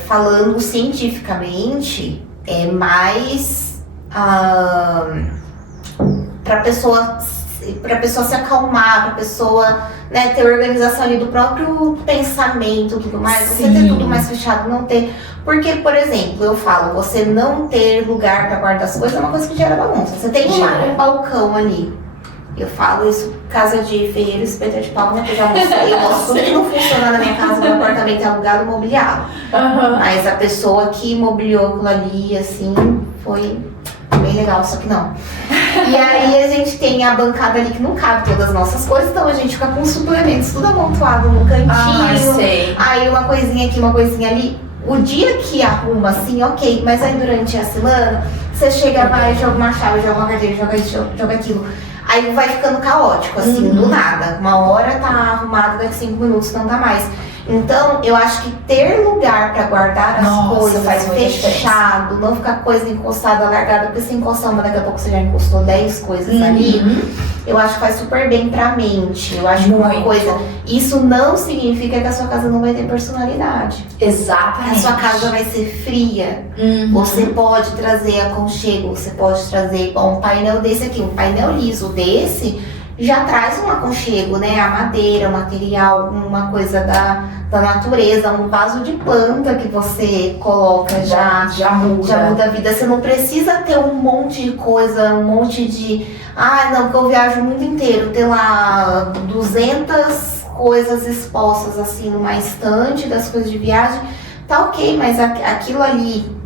falando cientificamente, é mais para pessoa se acalmar, para pessoa, né, ter organização ali do próprio pensamento, tudo mais. Você ter tudo mais fechado, não ter. Porque, por exemplo, eu falo, você não ter lugar para guardar as coisas é uma coisa que gera bagunça. Você tem um balcão ali. Eu falo isso, casa de ferreiro, espeta de pau, né? Que eu já mostrei. Eu mostro tudo que não funciona na minha casa, meu apartamento é alugado, mobiliado. Mas a pessoa que mobiliou aquilo ali, assim, foi bem legal, só que não. E aí a gente tem a bancada ali que não cabe todas as nossas coisas, então a gente fica com os suplementos tudo amontoado no cantinho. Sei. Aí uma coisinha aqui, uma coisinha ali. O dia que arruma assim, ok, mas aí durante a semana, você chega, vai, joga uma chave, joga uma carteira, joga isso, joga aquilo. Aí vai ficando caótico, assim, do nada. Uma hora tá arrumado, daqui 5 minutos não tá mais. Então, eu acho que ter lugar pra guardar as coisas, faz fechado, não ficar coisa encostada, largada, porque se encostar uma, daqui a pouco você já encostou 10 coisas ali, eu acho que faz super bem pra mente. Eu acho que uma coisa, isso não significa que a sua casa não vai ter personalidade. Exatamente. A sua casa vai ser fria. Você pode trazer aconchego, você pode trazer um painel desse aqui, um painel liso desse, já traz um aconchego, né? A madeira, o material, uma coisa da natureza, um vaso de planta que você coloca já muda a vida. Você não precisa ter um monte de coisa, um monte de... não, porque eu viajo o mundo inteiro, ter lá 200 coisas expostas assim numa estante das coisas de viagem, tá ok, mas aquilo ali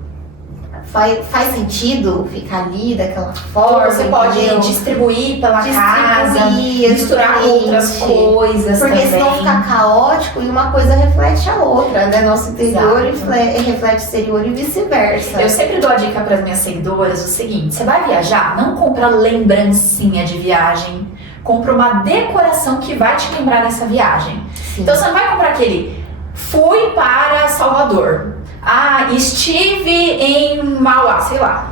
faz sentido ficar ali daquela forma. Você pode distribuir pela casa, misturar outras coisas porque também. Senão fica caótico e uma coisa reflete a outra, né? Nosso interior reflete exterior e vice-versa. Eu sempre dou a dica para as minhas seguidoras o seguinte: você vai viajar, não compra lembrancinha de viagem, compra uma decoração que vai te lembrar dessa viagem. Sim. Então você não vai comprar aquele fui para Salvador. Estive em Mauá, sei lá,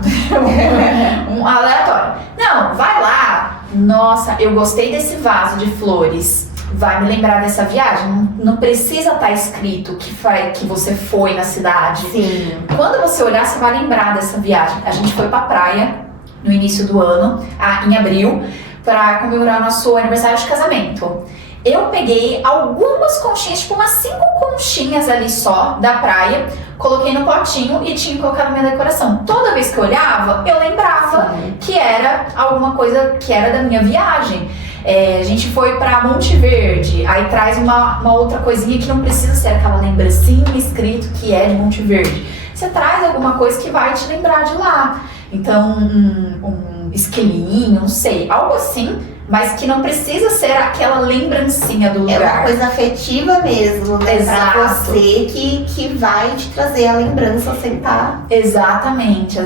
um aleatório. Não, vai lá. Nossa, eu gostei desse vaso de flores. Vai me lembrar dessa viagem. Não precisa estar escrito que você foi na cidade. Sim. Quando você olhar, você vai lembrar dessa viagem. A gente foi pra praia no início do ano, em abril, para comemorar o nosso aniversário de casamento. Eu peguei algumas conchinhas, tipo umas 5 conchinhas ali só da praia, coloquei no potinho e tinha colocado na minha decoração. Toda vez que eu olhava, eu lembrava que era alguma coisa que era da minha viagem. A gente foi pra Monte Verde, aí traz uma outra coisinha que não precisa ser aquela lembrancinha escrito que é de Monte Verde. Você traz alguma coisa que vai te lembrar de lá. Então, um esquilinho, não sei, algo assim, mas que não precisa ser aquela lembrancinha do lugar. É uma coisa afetiva mesmo, né? Exato. Pra você que vai te trazer a lembrança sem estar. Exatamente.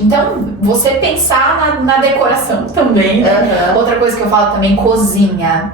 Então, você pensar na decoração também, né? Outra coisa que eu falo também, cozinha.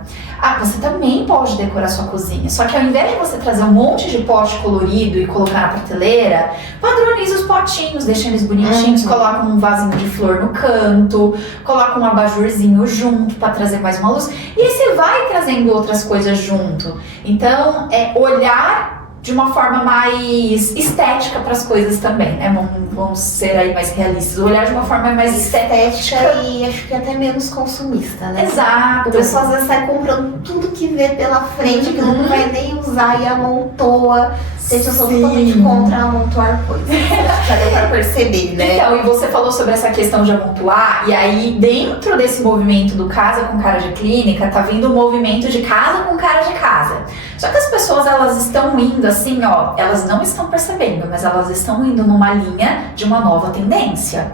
Você também pode decorar sua cozinha. Só que ao invés de você trazer um monte de pote colorido e colocar na prateleira, padroniza os potinhos, deixa eles bonitinhos, coloca um vasinho de flor no canto, coloca um abajurzinho junto para trazer mais uma luz. E aí você vai trazendo outras coisas junto. Então, olhar de uma forma mais estética para as coisas também, né? Vamos ser aí mais realistas. Olhar de uma forma mais estética e acho que até menos consumista, né? Exato. O pessoal às vezes sai comprando tudo que vê pela frente, que não vai nem usar e amontoa. Eu sou totalmente contra amontoar coisas. Já deu pra perceber, né? Então, e você falou sobre essa questão de amontoar, e aí dentro desse movimento do Casa com Cara de Clínica, tá vindo o movimento de Casa com Cara de Casa. Só que as pessoas, elas estão indo assim, elas não estão percebendo, mas elas estão indo numa linha de uma nova tendência.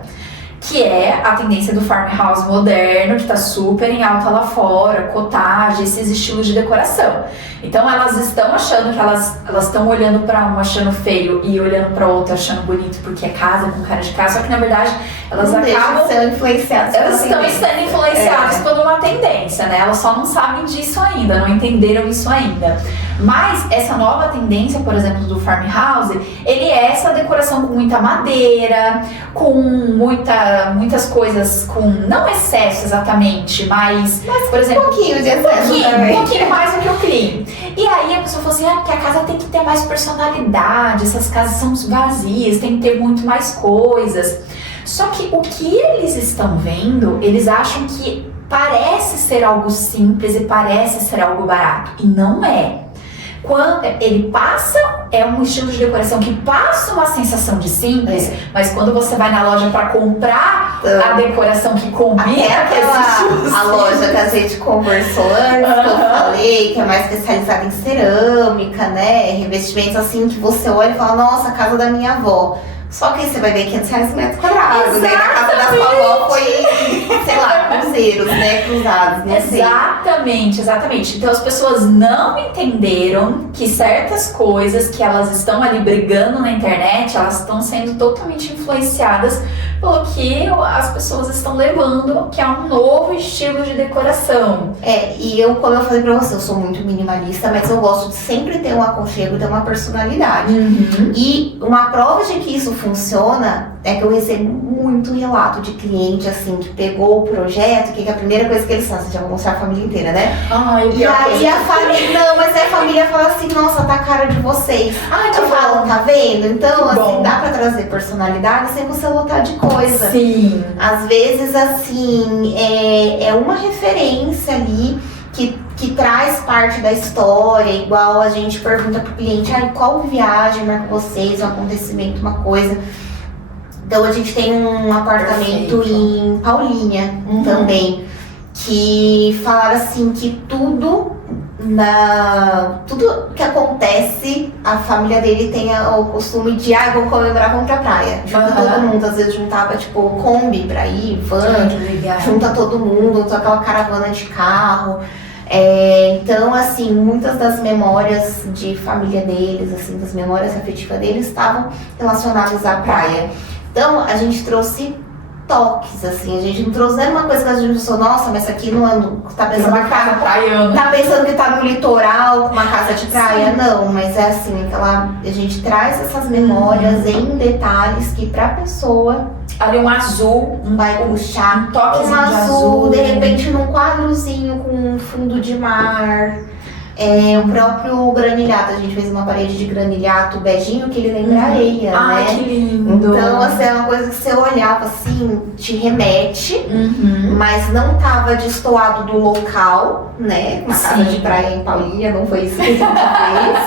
Que é a tendência do farmhouse moderno, que está super em alta lá fora, cottage, esses estilos de decoração. Então elas estão achando que elas estão olhando para um achando feio e olhando para outro achando bonito porque é casa com cara de casa, só que na verdade elas não acabam sendo influenciadas. Elas estão sendo influenciadas por uma tendência, né? Elas só não sabem disso ainda, não entenderam isso ainda. Mas essa nova tendência, por exemplo, do farmhouse, ele é essa decoração com muita madeira, com muitas coisas, com não excesso exatamente, mas por exemplo, um pouquinho de excesso um pouquinho mais do que o clean. E aí a pessoa falou assim, porque a casa tem que ter mais personalidade, essas casas são vazias, tem que ter muito mais coisas. Só que o que eles estão vendo, eles acham que parece ser algo simples e parece ser algo barato. E não é. Quando ele passa, é um estilo de decoração que passa uma sensação de simples, mas quando você vai na loja para comprar a decoração que combina a loja que a gente conversou antes, que eu falei, que é mais especializada em cerâmica, né? Revestimentos assim que você olha e fala, nossa, a casa da minha avó. Só que aí você vai ver R$500 metros quadrados, né? Na casa da sua avó foi, sei lá, cruzeiros, né? Cruzados, né? Exatamente. Então as pessoas não entenderam que certas coisas que elas estão ali brigando na internet, elas estão sendo totalmente influenciadas pelo que as pessoas estão levando, que é um novo estilo de decoração. E eu, como eu falei pra você, eu sou muito minimalista, mas eu gosto de sempre ter um aconchego, ter uma personalidade. E uma prova de que isso funciona é que eu recebo muito relato de cliente assim que pegou o projeto, que a primeira coisa que eles fazem, já vou mostrar a família inteira, né? E aí a família, não, mas aí a família fala assim, nossa, tá a cara de vocês. Eu falo, tá vendo? Então, assim, dá pra trazer personalidade sem você lotar de coisa. Sim. Às vezes, assim, é uma referência ali que traz parte da história, igual a gente pergunta pro cliente, qual viagem marcou vocês, um acontecimento, uma coisa. Então a gente tem um apartamento em Paulínia também, que falaram assim que tudo que acontece, a família dele tem o costume de vou comemorar, vamos pra praia. Junta todo mundo, às vezes juntava tipo Kombi pra ir, van, junta todo mundo, toda aquela caravana de carro. Então, assim, muitas das memórias de família deles, assim, das memórias afetivas deles estavam relacionadas à praia. Então, a gente trouxe toques, assim, a gente não trouxe uma coisa que a gente pensou, nossa, mas aqui não tá pensando uma casa praiana. Tá pensando que tá no litoral, uma casa de praia, não, mas é assim, a gente traz essas memórias em detalhes que pra pessoa ali um azul, vai puxar um toquezinho de azul, de né? repente num quadrozinho com um fundo de mar. O próprio granilhato, a gente fez uma parede de granilhato beijinho que ele lembra areia, né? Que lindo! Então, assim, é uma coisa que você olhava assim, te remete, mas não tava destoado do local, né? Uma casa de praia em Paulínia, não foi isso que a gente fez,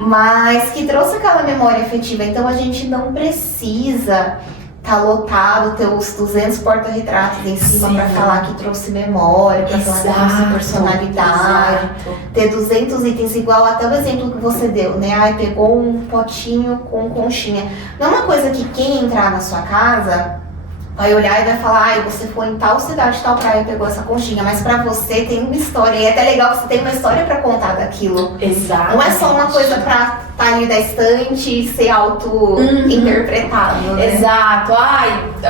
mas que trouxe aquela memória afetiva. Então, a gente não precisa tá lotado, ter os 200 porta-retratos em cima para falar que trouxe memória, para falar que trouxe personalidade, ter 200 itens igual até o exemplo que você deu, né? Pegou um potinho com conchinha. Não é uma coisa que quem entrar na sua casa vai olhar e vai falar, você foi em tal cidade, tal praia e pegou essa conchinha, mas pra você tem uma história, e é até legal que você tem uma história pra contar daquilo. Exato. Não é só uma coisa pra estar ali da estante e ser auto-interpretado, né? Exato.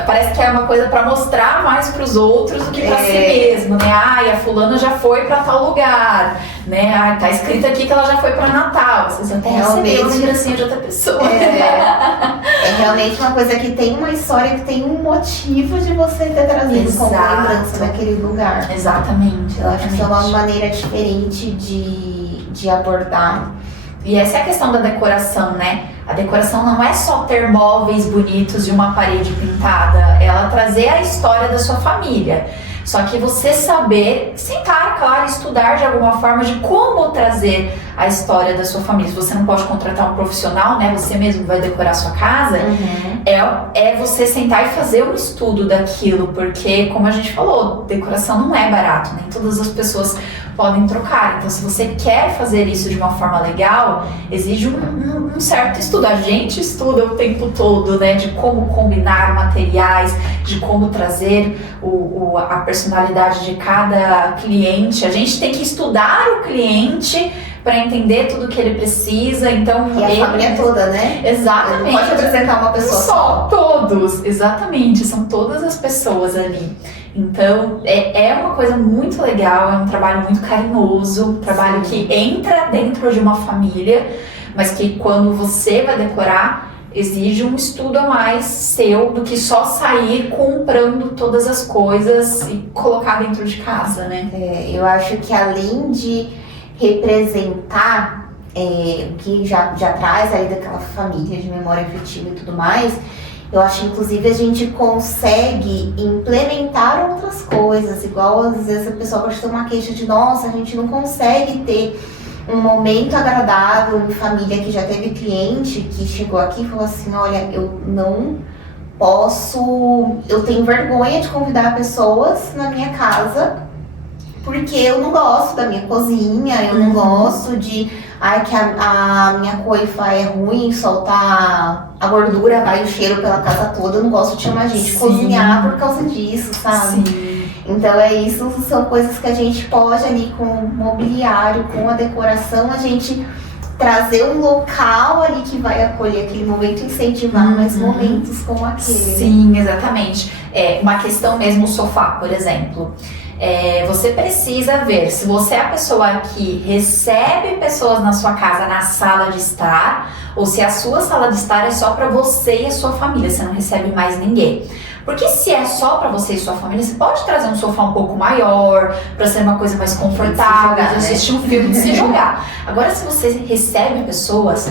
Parece que é uma coisa pra mostrar mais pros outros do que pra si mesmo. mesmo, né? Ai, a fulana já foi pra tal lugar, né? Ai, tá escrito aqui que ela já foi pra Natal. Vocês até receberam uma lembrancinha de outra pessoa. É realmente uma coisa que tem uma história, que tem um motivo de você ter trazido como lembrança daquele lugar. Exatamente. Eu acho que é uma maneira diferente de abordar. E essa é a questão da decoração, né? A decoração não é só ter móveis bonitos e uma parede pintada, ela trazer a história da sua família. Só que você saber, sentar, claro, estudar de alguma forma de como trazer a história da sua família. Se você não pode contratar um profissional, né? Você mesmo vai decorar a sua casa, é você sentar e fazer um estudo daquilo, porque, como a gente falou, decoração não é barato, nem todas as pessoas podem trocar. Então, se você quer fazer isso de uma forma legal, exige um certo estudo. A gente estuda o tempo todo, né? De como combinar materiais, de como trazer a personalidade de cada cliente. A gente tem que estudar o cliente para entender tudo que ele precisa. Então, e a família toda, né? Exatamente. Não pode apresentar uma pessoa só. Todos, exatamente. São todas as pessoas ali. Então, é uma coisa muito legal, é um trabalho muito carinhoso, um trabalho que entra dentro de uma família, mas que quando você vai decorar, exige um estudo a mais seu do que só sair comprando todas as coisas e colocar dentro de casa, né? Eu acho que além de representar o que já traz aí daquela família de memória afetiva e tudo mais, eu acho que inclusive a gente consegue implementar outras coisas, igual às vezes a pessoa pode ter uma queixa de nossa, a gente não consegue ter um momento agradável em família, que já teve cliente que chegou aqui e falou assim, olha, eu não posso, eu tenho vergonha de convidar pessoas na minha casa, porque eu não gosto da minha cozinha, eu não gosto de... Ai, que a minha coifa é ruim, soltar a gordura, vai o cheiro pela casa toda. Eu não gosto de chamar a gente cozinhar por causa disso, sabe? Sim. Então isso são coisas que a gente pode ali com o mobiliário, com a decoração, a gente trazer um local ali que vai acolher aquele momento e incentivar mais momentos como aquele. Sim, exatamente. Uma questão mesmo, o sofá, por exemplo. Você precisa ver se você é a pessoa que recebe pessoas na sua casa na sala de estar, ou se a sua sala de estar é só para você e a sua família, você não recebe mais ninguém. Porque se é só para você e sua família, você pode trazer um sofá um pouco maior, para ser uma coisa mais confortável, de assistir um filme, de se jogar. Agora, se você recebe pessoas,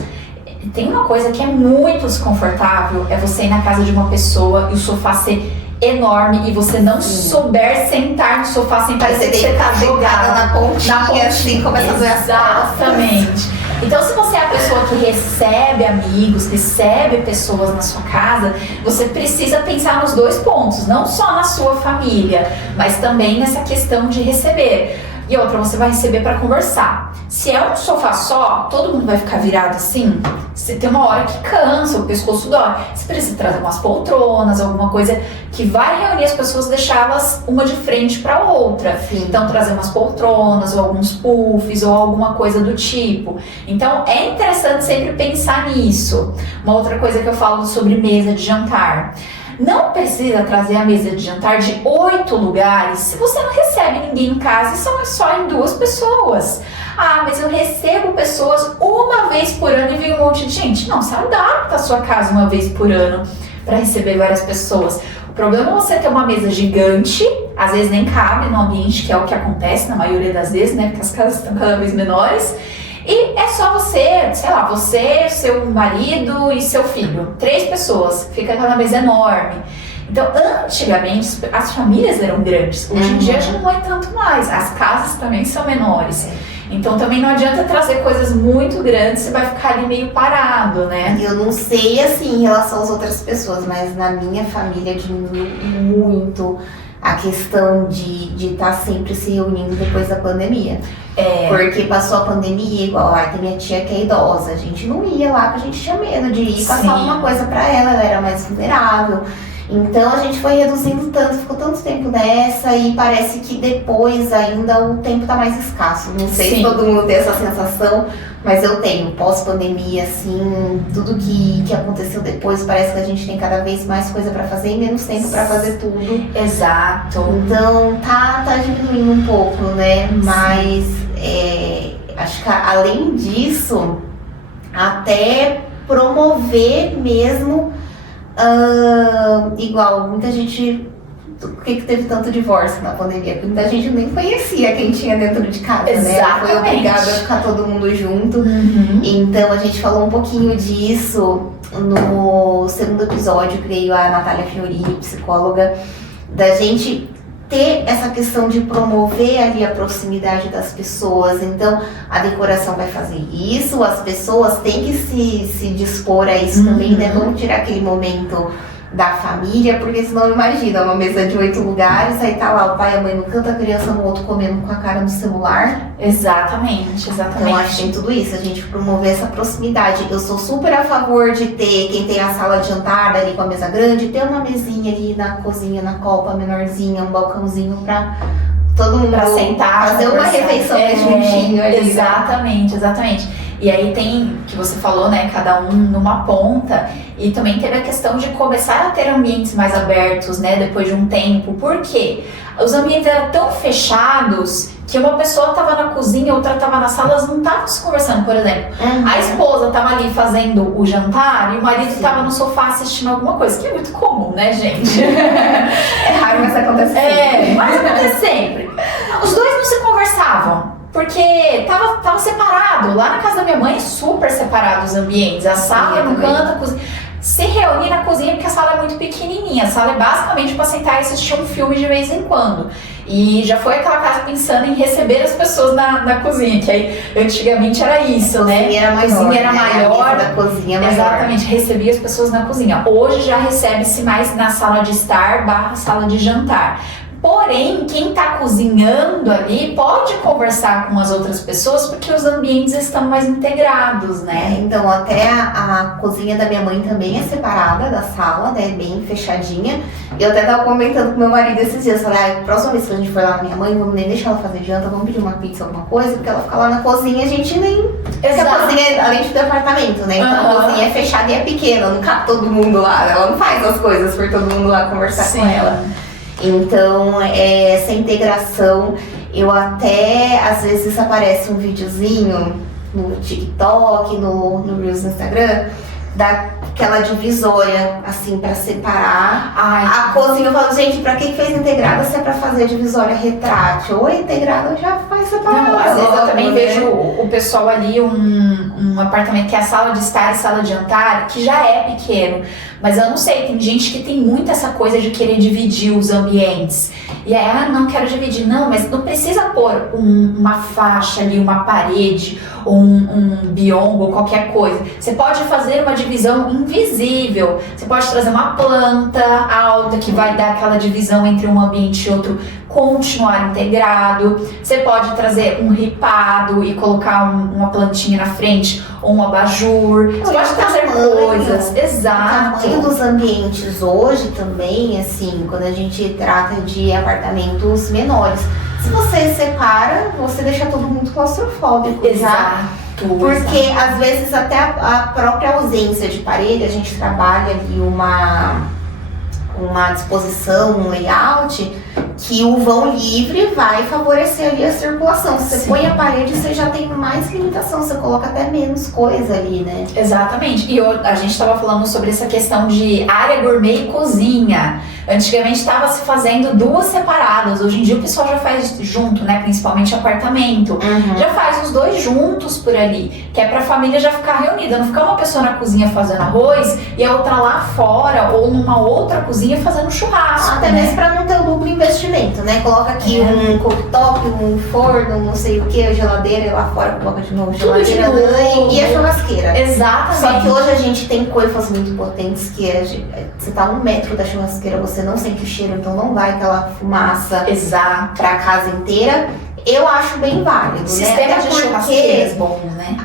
tem uma coisa que é muito desconfortável, é você ir na casa de uma pessoa e o sofá ser enorme e você não souber sentar no sofá sem parecer que você tá jogada na pontinha, assim, começa a doer as costas. Exatamente. Então, se você é a pessoa que recebe amigos, recebe pessoas na sua casa, você precisa pensar nos dois pontos, não só na sua família, mas também nessa questão de receber. E outra, você vai receber para conversar. Se é um sofá só, todo mundo vai ficar virado assim. Você tem uma hora que cansa, o pescoço dói. Você precisa trazer umas poltronas, alguma coisa que vai reunir as pessoas, deixá-las uma de frente para a outra. Sim. Então, trazer umas poltronas, ou alguns puffs, ou alguma coisa do tipo. Então, é interessante sempre pensar nisso. Uma outra coisa que eu falo sobre mesa de jantar. Não precisa trazer a mesa de jantar de 8 lugares se você não recebe ninguém em casa e são só em 2 pessoas. Ah, mas eu recebo pessoas uma vez por ano e vem um monte de gente. Não, você adapta a sua casa uma vez por ano para receber várias pessoas. O problema é você ter uma mesa gigante, às vezes nem cabe no ambiente, que é o que acontece na maioria das vezes, né? Porque as casas estão cada vez menores. E é só você, sei lá, você, seu marido e seu filho. 3 pessoas, fica aquela mesa enorme. Então, antigamente, as famílias eram grandes. Hoje em dia já não é tanto mais. As casas também são menores. Então, também não adianta trazer coisas muito grandes, você vai ficar ali meio parado, né? Eu não sei, assim, em relação às outras pessoas, mas na minha família diminuiu muito a questão de estar sempre se reunindo depois da pandemia. Porque passou a pandemia, igual tem minha tia que é idosa, a gente não ia lá porque a gente tinha medo de ir passar alguma coisa pra ela era mais vulnerável. Então a gente foi reduzindo tanto, ficou tanto tempo nessa e parece que depois ainda o tempo tá mais escasso. Não sei se todo mundo tem essa sensação, mas eu tenho. Pós-pandemia, assim, tudo que aconteceu depois, parece que a gente tem cada vez mais coisa pra fazer e menos tempo pra fazer tudo. Exato. Então tá diminuindo um pouco, né? Mas acho que além disso, até promover mesmo, igual muita gente. Por que teve tanto divórcio na pandemia? Porque muita gente nem conhecia quem tinha dentro de casa, Exatamente. né? Foi obrigada a ficar todo mundo junto. Então a gente falou um pouquinho disso no segundo episódio, creio, a Natália Fiori, psicóloga, da gente ter essa questão de promover ali a proximidade das pessoas. Então a decoração vai fazer isso, as pessoas têm que se dispor a isso também, né? Vamos tirar aquele momento da família, porque senão imagina uma mesa de 8 lugares, aí tá lá o pai e a mãe no canto, a criança no outro comendo com a cara no celular. Exatamente. Então acho que tem tudo isso, a gente promover essa proximidade. Eu sou super a favor de ter, quem tem a sala de jantar ali com a mesa grande, ter uma mesinha ali na cozinha, na copa menorzinha, um balcãozinho pra todo mundo pra sentar, fazer uma refeição mais juntinho ali. Exatamente. E aí tem, que você falou, né, cada um numa ponta, e também teve a questão de começar a ter ambientes mais abertos, né, depois de um tempo. Por quê? Os ambientes eram tão fechados que uma pessoa estava na cozinha, outra estava na sala, elas não estavam se conversando, por exemplo. A esposa estava ali fazendo o jantar e o marido estava no sofá assistindo alguma coisa, que é muito comum, né, gente? É raro, mas acontece sempre. Mas acontece sempre. Os dois não se conversavam. Porque tava separado. Lá na casa da minha mãe é super separado os ambientes. A sala no canto, a cozinha. Se reunir na cozinha porque a sala é muito pequenininha. A sala é basicamente para sentar e assistir um filme de vez em quando. E já foi aquela casa pensando em receber as pessoas na cozinha, que aí antigamente era isso, né? A cozinha era maior, a mesa da cozinha maior. Exatamente, recebia as pessoas na cozinha. Hoje já recebe-se mais na sala de estar / sala de jantar. Porém, quem está cozinhando ali pode conversar com as outras pessoas porque os ambientes estão mais integrados, né? Então, até a cozinha da minha mãe também é separada da sala, né? Bem fechadinha. E eu até tava comentando com meu marido esses dias. Falei, próxima vez que a gente for lá na minha mãe, vamos nem deixar ela fazer janta, vamos pedir uma pizza, alguma coisa, porque ela fica lá na cozinha, a gente nem... Porque a cozinha, além de ter apartamento, né? Então a cozinha é fechada e é pequena, não cabe todo mundo lá. Ela não faz as coisas por todo mundo lá conversar com ela. Então, essa integração, eu até, às vezes aparece um videozinho no TikTok, no Reels do Instagram, daquela divisória, assim, pra separar a cozinha. Eu falo, gente, pra que fez integrada se é pra fazer a divisória retrátil? Ou integrada já faz separada. Às vezes eu também vejo o pessoal ali, um apartamento que é a sala de estar e sala de jantar, que já é pequeno. Mas eu não sei, tem gente que tem muito essa coisa de querer dividir os ambientes. E aí, não quero dividir. Não, mas não precisa pôr uma faixa ali, uma parede, um biombo, qualquer coisa. Você pode fazer uma divisão invisível. Você pode trazer uma planta alta que vai dar aquela divisão entre um ambiente e outro, continuar integrado. Você pode trazer um ripado e colocar uma plantinha na frente, ou um abajur. Você pode trazer coisas. Exato. O tamanho dos ambientes hoje também, assim, quando a gente trata de apartamentos menores, se você separa, você deixa todo mundo claustrofóbico. Exato. Porque às vezes até a própria ausência de parede, a gente trabalha ali uma disposição, um layout, que o vão livre vai favorecer ali a circulação. Se você põe a parede, você já tem mais limitação, você coloca até menos coisa ali, né? Exatamente. E a gente estava falando sobre essa questão de área gourmet e cozinha. Antigamente estava se fazendo duas separadas, hoje em dia o pessoal já faz junto, né? Principalmente apartamento. Já faz os dois juntos por ali, que é pra família já ficar reunida, não ficar uma pessoa na cozinha fazendo arroz e a outra lá fora ou numa outra cozinha fazendo churrasco. Até mesmo pra não ter lucro investimento, né? Coloca aqui um cooktop, um forno, não sei o que, a geladeira e lá fora coloca de novo geladeira e a churrasqueira. Exatamente. Só que hoje a gente tem coifas muito potentes que você tá a 1 metro da churrasqueira, você não sente o cheiro, então não vai aquela fumaça pra casa inteira. Eu acho bem válido, Sistema né? de Até churrasqueiras bom, né?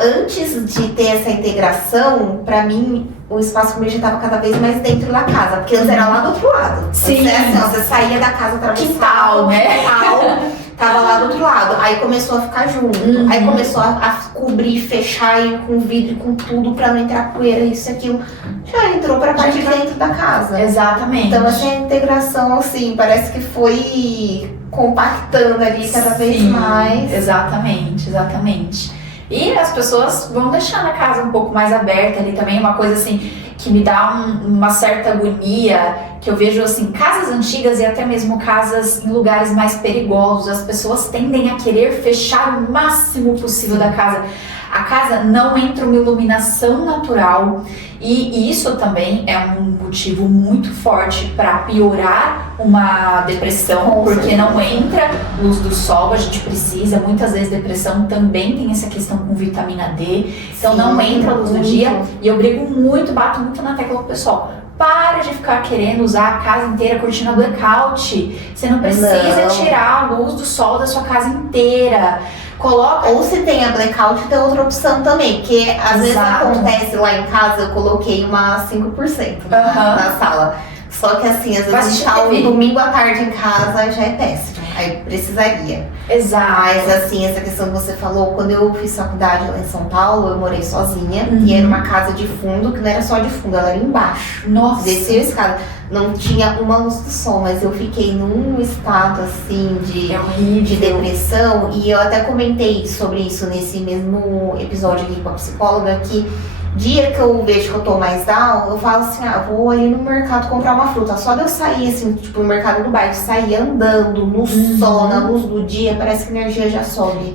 Antes de ter essa integração, pra mim, o espaço comer já estava cada vez mais dentro da casa, porque antes era lá do outro lado. Sim. Antes era assim, ó, você saía da casa, atravessava Quintal, né? quintal, tava lá do outro lado. Aí começou a ficar junto. Aí começou a cobrir, fechar e com vidro, com tudo, pra não entrar poeira, isso e aquilo. Já entrou pra parte de dentro da casa. Exatamente. Então essa integração, assim, parece que foi compactando ali cada vez mais. Exatamente. E as pessoas vão deixando a casa um pouco mais aberta ali também, uma coisa assim que me dá uma certa agonia, que eu vejo assim, casas antigas e até mesmo casas em lugares mais perigosos, as pessoas tendem a querer fechar o máximo possível da casa. A casa não entra uma iluminação natural e isso também é um motivo muito forte para piorar uma depressão, porque não entra luz do sol, a gente precisa, muitas vezes depressão também tem essa questão com vitamina D, então não entra luz do dia e eu brigo muito, bato muito na tecla com o pessoal. Para de ficar querendo usar a casa inteira cortina blackout. Você não precisa tirar a luz do sol da sua casa inteira. Coloca... Ou se tem a blackout, tem outra opção também, porque às vezes acontece lá em casa, eu coloquei uma 5% na sala. Só que assim, às vezes a gente tá um domingo à tarde em casa, já é péssimo. Aí precisaria. Exato. Mas assim, essa questão que você falou, quando eu fiz faculdade lá em São Paulo, eu morei sozinha. E era uma casa de fundo, que não era só de fundo, ela era embaixo. Nossa. Descia a escada. Não tinha uma luz do sol, mas eu fiquei num estado assim de depressão. E eu até comentei sobre isso nesse mesmo episódio aqui com a psicóloga, que dia que eu vejo que eu tô mais down, eu falo assim, vou ali no mercado comprar uma fruta. Só de eu sair, assim, tipo, no mercado do bairro, sair andando no sol, na luz do dia, parece que a energia já sobe.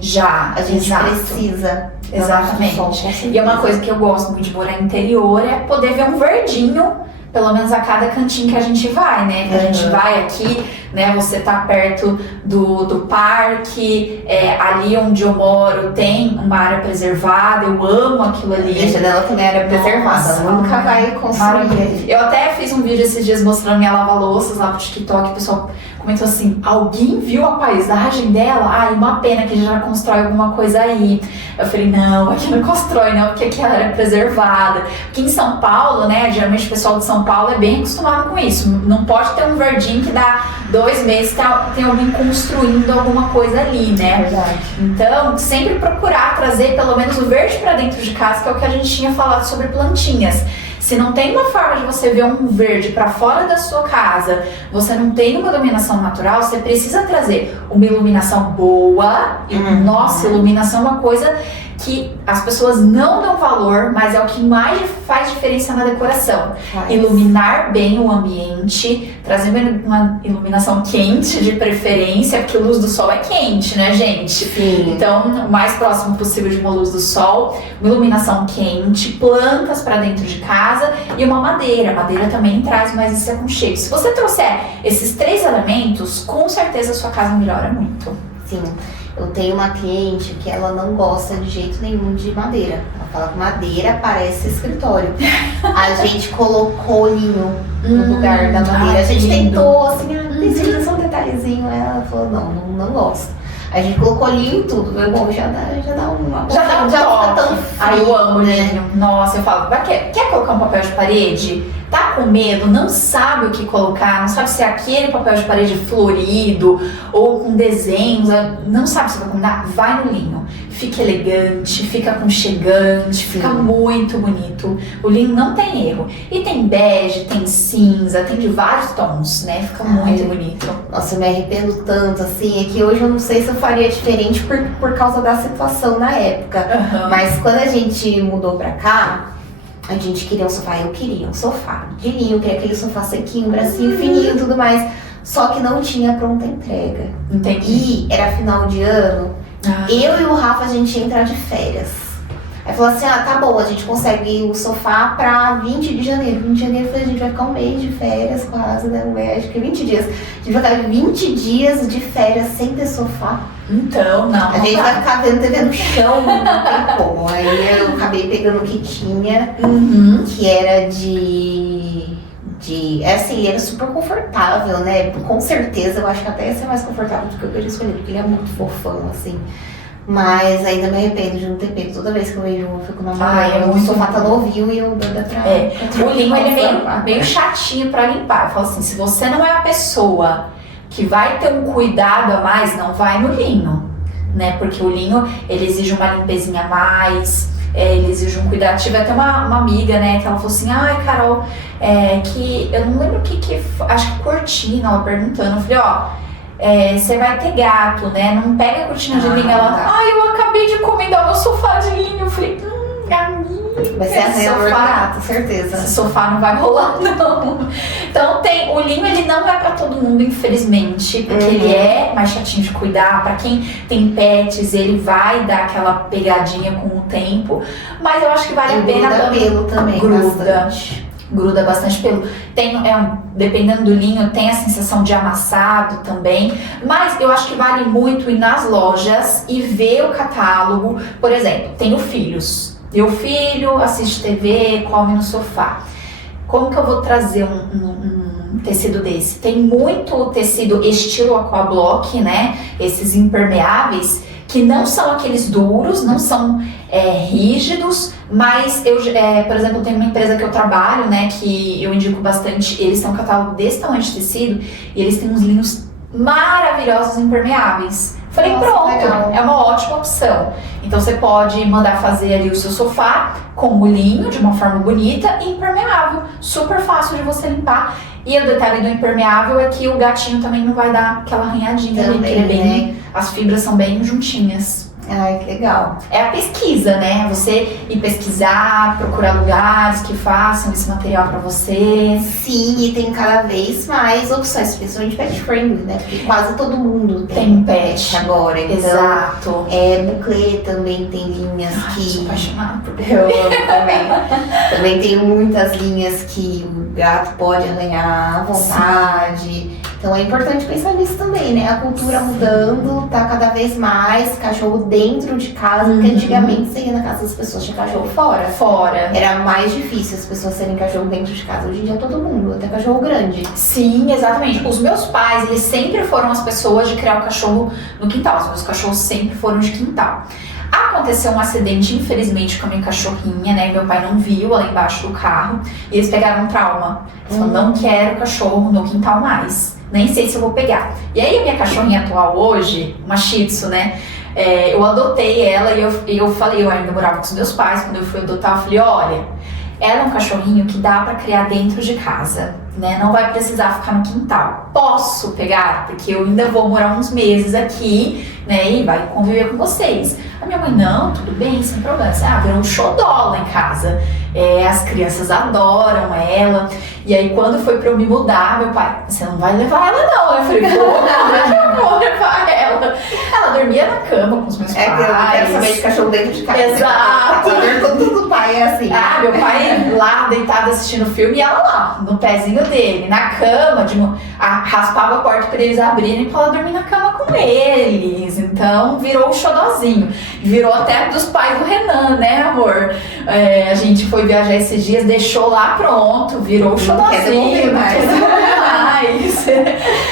A gente precisa. Exatamente. E é uma coisa que eu gosto muito de morar no interior, é poder ver um verdinho, pelo menos a cada cantinho que a gente vai, né? Que a gente vai aqui, né? Você tá perto do parque, ali onde eu moro tem uma área preservada, eu amo aquilo ali. A gente dela também é área preservada, nunca vai consumir. Eu até fiz um vídeo esses dias mostrando minha lava-louças lá pro TikTok, o pessoal comentou assim, alguém viu a paisagem dela? Uma pena que já constrói alguma coisa aí. Eu falei, não, aqui não constrói não, porque aqui ela é preservada. Aqui em São Paulo, né, geralmente o pessoal de São Paulo é bem acostumado com isso. Não pode ter um verdinho que dá 2 meses que tem alguém construindo alguma coisa ali, né? Verdade. Então, sempre procurar trazer pelo menos o verde para dentro de casa, que é o que a gente tinha falado sobre plantinhas. Se não tem uma forma de você ver um verde para fora da sua casa, você não tem uma iluminação natural, você precisa trazer uma iluminação boa. E, nossa, iluminação é uma coisa que as pessoas não dão valor, mas é o que mais faz diferença na decoração. Iluminar bem o ambiente, trazer uma iluminação quente de preferência, porque a luz do sol é quente, né, gente? Sim. Então, o mais próximo possível de uma luz do sol, uma iluminação quente, plantas para dentro de casa e uma madeira. A madeira também traz mais esse aconchego. Se você trouxer esses 3 elementos, com certeza a sua casa melhora muito. Sim. Eu tenho uma cliente que ela não gosta de jeito nenhum de madeira. Ela fala que madeira parece escritório. A gente colocou linho no lugar da madeira. A gente tentou, assim, tem só um detalhezinho. Ela falou, não gosto. A gente colocou linho em tudo. Meu bom, já dá uma... Já dá um toque. Aí eu amo linho. Nossa, eu falo, quer colocar um papel de parede? Tá com medo, não sabe o que colocar, não sabe se é aquele papel de parede florido ou com desenhos, não sabe se vai combinar, vai no linho. Fica elegante, fica aconchegante, fica muito bonito. O linho não tem erro. E tem bege, tem cinza, tem de vários tons, né? Fica muito bonito. Nossa, eu me arrependo tanto, assim, é que hoje eu não sei se eu faria diferente por causa da situação na época. Mas quando a gente mudou pra cá, a gente queria um sofá, eu queria um sofá de linho, eu queria aquele sofá sequinho, bracinho fininho e tudo mais. Só que não tinha pronta entrega. Entendi. E era final de ano, eu e o Rafa, a gente ia entrar de férias. Aí falou assim, tá bom, a gente consegue o sofá pra 20 de janeiro. 20 de janeiro a gente vai ficar um mês de férias quase, né? Acho que 20 dias. A gente vai ficar 20 dias de férias sem ter sofá. Então, não. A gente vai ficar vendo TV no chão, não tem como. Aí eu acabei pegando o que tinha, que era de É assim, ele era super confortável, né? Com certeza, eu acho que até ia ser mais confortável do que eu queria escolher, porque ele é muito fofão, assim. Mas ainda me arrependo de não ter pego. Toda vez que eu vejo, eu fico na mão. O sofá tá novinho e eu doida pra... O linho, ele é meio chatinho pra limpar. Eu falo assim, se você não é a pessoa que vai ter um cuidado a mais, não vai no linho, né? Porque o linho, ele exige uma limpezinha a mais, ele exige um cuidado. Tive até uma amiga, né, que ela falou assim, ai, Carol, que eu não lembro o que acho que cortina, ela perguntando. Eu falei, você vai ter gato, né? Não pega a cortina de linho. Ela, eu acabei de encomendar o meu sofá de linho. Eu falei, amiga, vai ser arranhador gato, certeza. Esse sofá não vai rolar, não. Então o linho, ele não é pra todo mundo, infelizmente, porque ele é mais chatinho de cuidar. Pra quem tem pets, ele vai dar aquela pegadinha com o tempo. Mas eu acho que vale a pena. Gruda pelo também, Gruda bastante pelo. Dependendo do linho, tem a sensação de amassado também. Mas eu acho que vale muito ir nas lojas e ver o catálogo. Por exemplo, tenho filhos. Meu filho assiste TV, come no sofá. Como que eu vou trazer um tecido desse? Tem muito tecido estilo Aquablock, né? Esses impermeáveis, que não são aqueles duros, não são rígidos, mas por exemplo, tem uma empresa que eu trabalho, né, que eu indico bastante, eles têm um catálogo desse tamanho de tecido e eles têm uns linhos maravilhosos impermeáveis. Falei, pronto, legal. É uma ótima opção. Então você pode mandar fazer ali o seu sofá com o linho de uma forma bonita e impermeável, super fácil de você limpar. E o detalhe do impermeável é que o gatinho também não vai dar aquela arranhadinha ali, porque né? As fibras são bem juntinhas. Ai, que legal. É a pesquisa, né? Você ir pesquisar, procurar lugares que façam esse material pra você. Sim, e tem cada vez mais opções, principalmente pet friendly, né? Porque quase todo mundo tem pet agora. Então, exato. Buclé também tem linhas que... Sou apaixonada por Eu amo também. Também tem muitas linhas que o gato pode arranhar à vontade. Sim. Então é importante pensar nisso também, né? A cultura mudando, tá cada vez mais cachorro dentro de casa, porque antigamente você ia na casa das pessoas, tinha cachorro fora. Era mais difícil as pessoas terem cachorro dentro de casa. Hoje em dia todo mundo, até cachorro grande. Sim, exatamente. Os meus pais, eles sempre foram as pessoas de criar o cachorro no quintal. Os meus cachorros sempre foram de quintal. Aconteceu um acidente, infelizmente, com a minha cachorrinha, né? Meu pai não viu ela embaixo do carro e eles pegaram um trauma. Eles falaram, não quero cachorro no quintal mais. Nem sei se eu vou pegar. E aí a minha cachorrinha atual hoje, uma Shih Tzu, né? Eu adotei ela e eu falei, eu ainda morava com os meus pais, quando eu fui adotar, eu falei, olha, ela é um cachorrinho que dá pra criar dentro de casa, né? Não vai precisar ficar no quintal. Posso pegar? Porque eu ainda vou morar uns meses aqui, né? E vai conviver com vocês. A minha mãe, não, tudo bem, sem problema. Virou um xodó lá em casa. As crianças adoram ela. E aí, quando foi pra eu me mudar, meu pai, você não vai levar ela não. Eu falei, não vou levar ela. Ela dormia na cama com os meus pais. Eu quero saber de cachorro dentro de casa. Exato. Todo pai é assim. Meu pai lá, deitado assistindo filme, e ela lá, no pezinho dele, na cama, raspava a porta pra eles abrirem pra ela dormir na cama com eles. Então, virou um xodózinho. Virou até dos pais do Renan, né, amor? A gente foi viajar esses dias, deixou lá pronto, virou um xodózinho. Mais.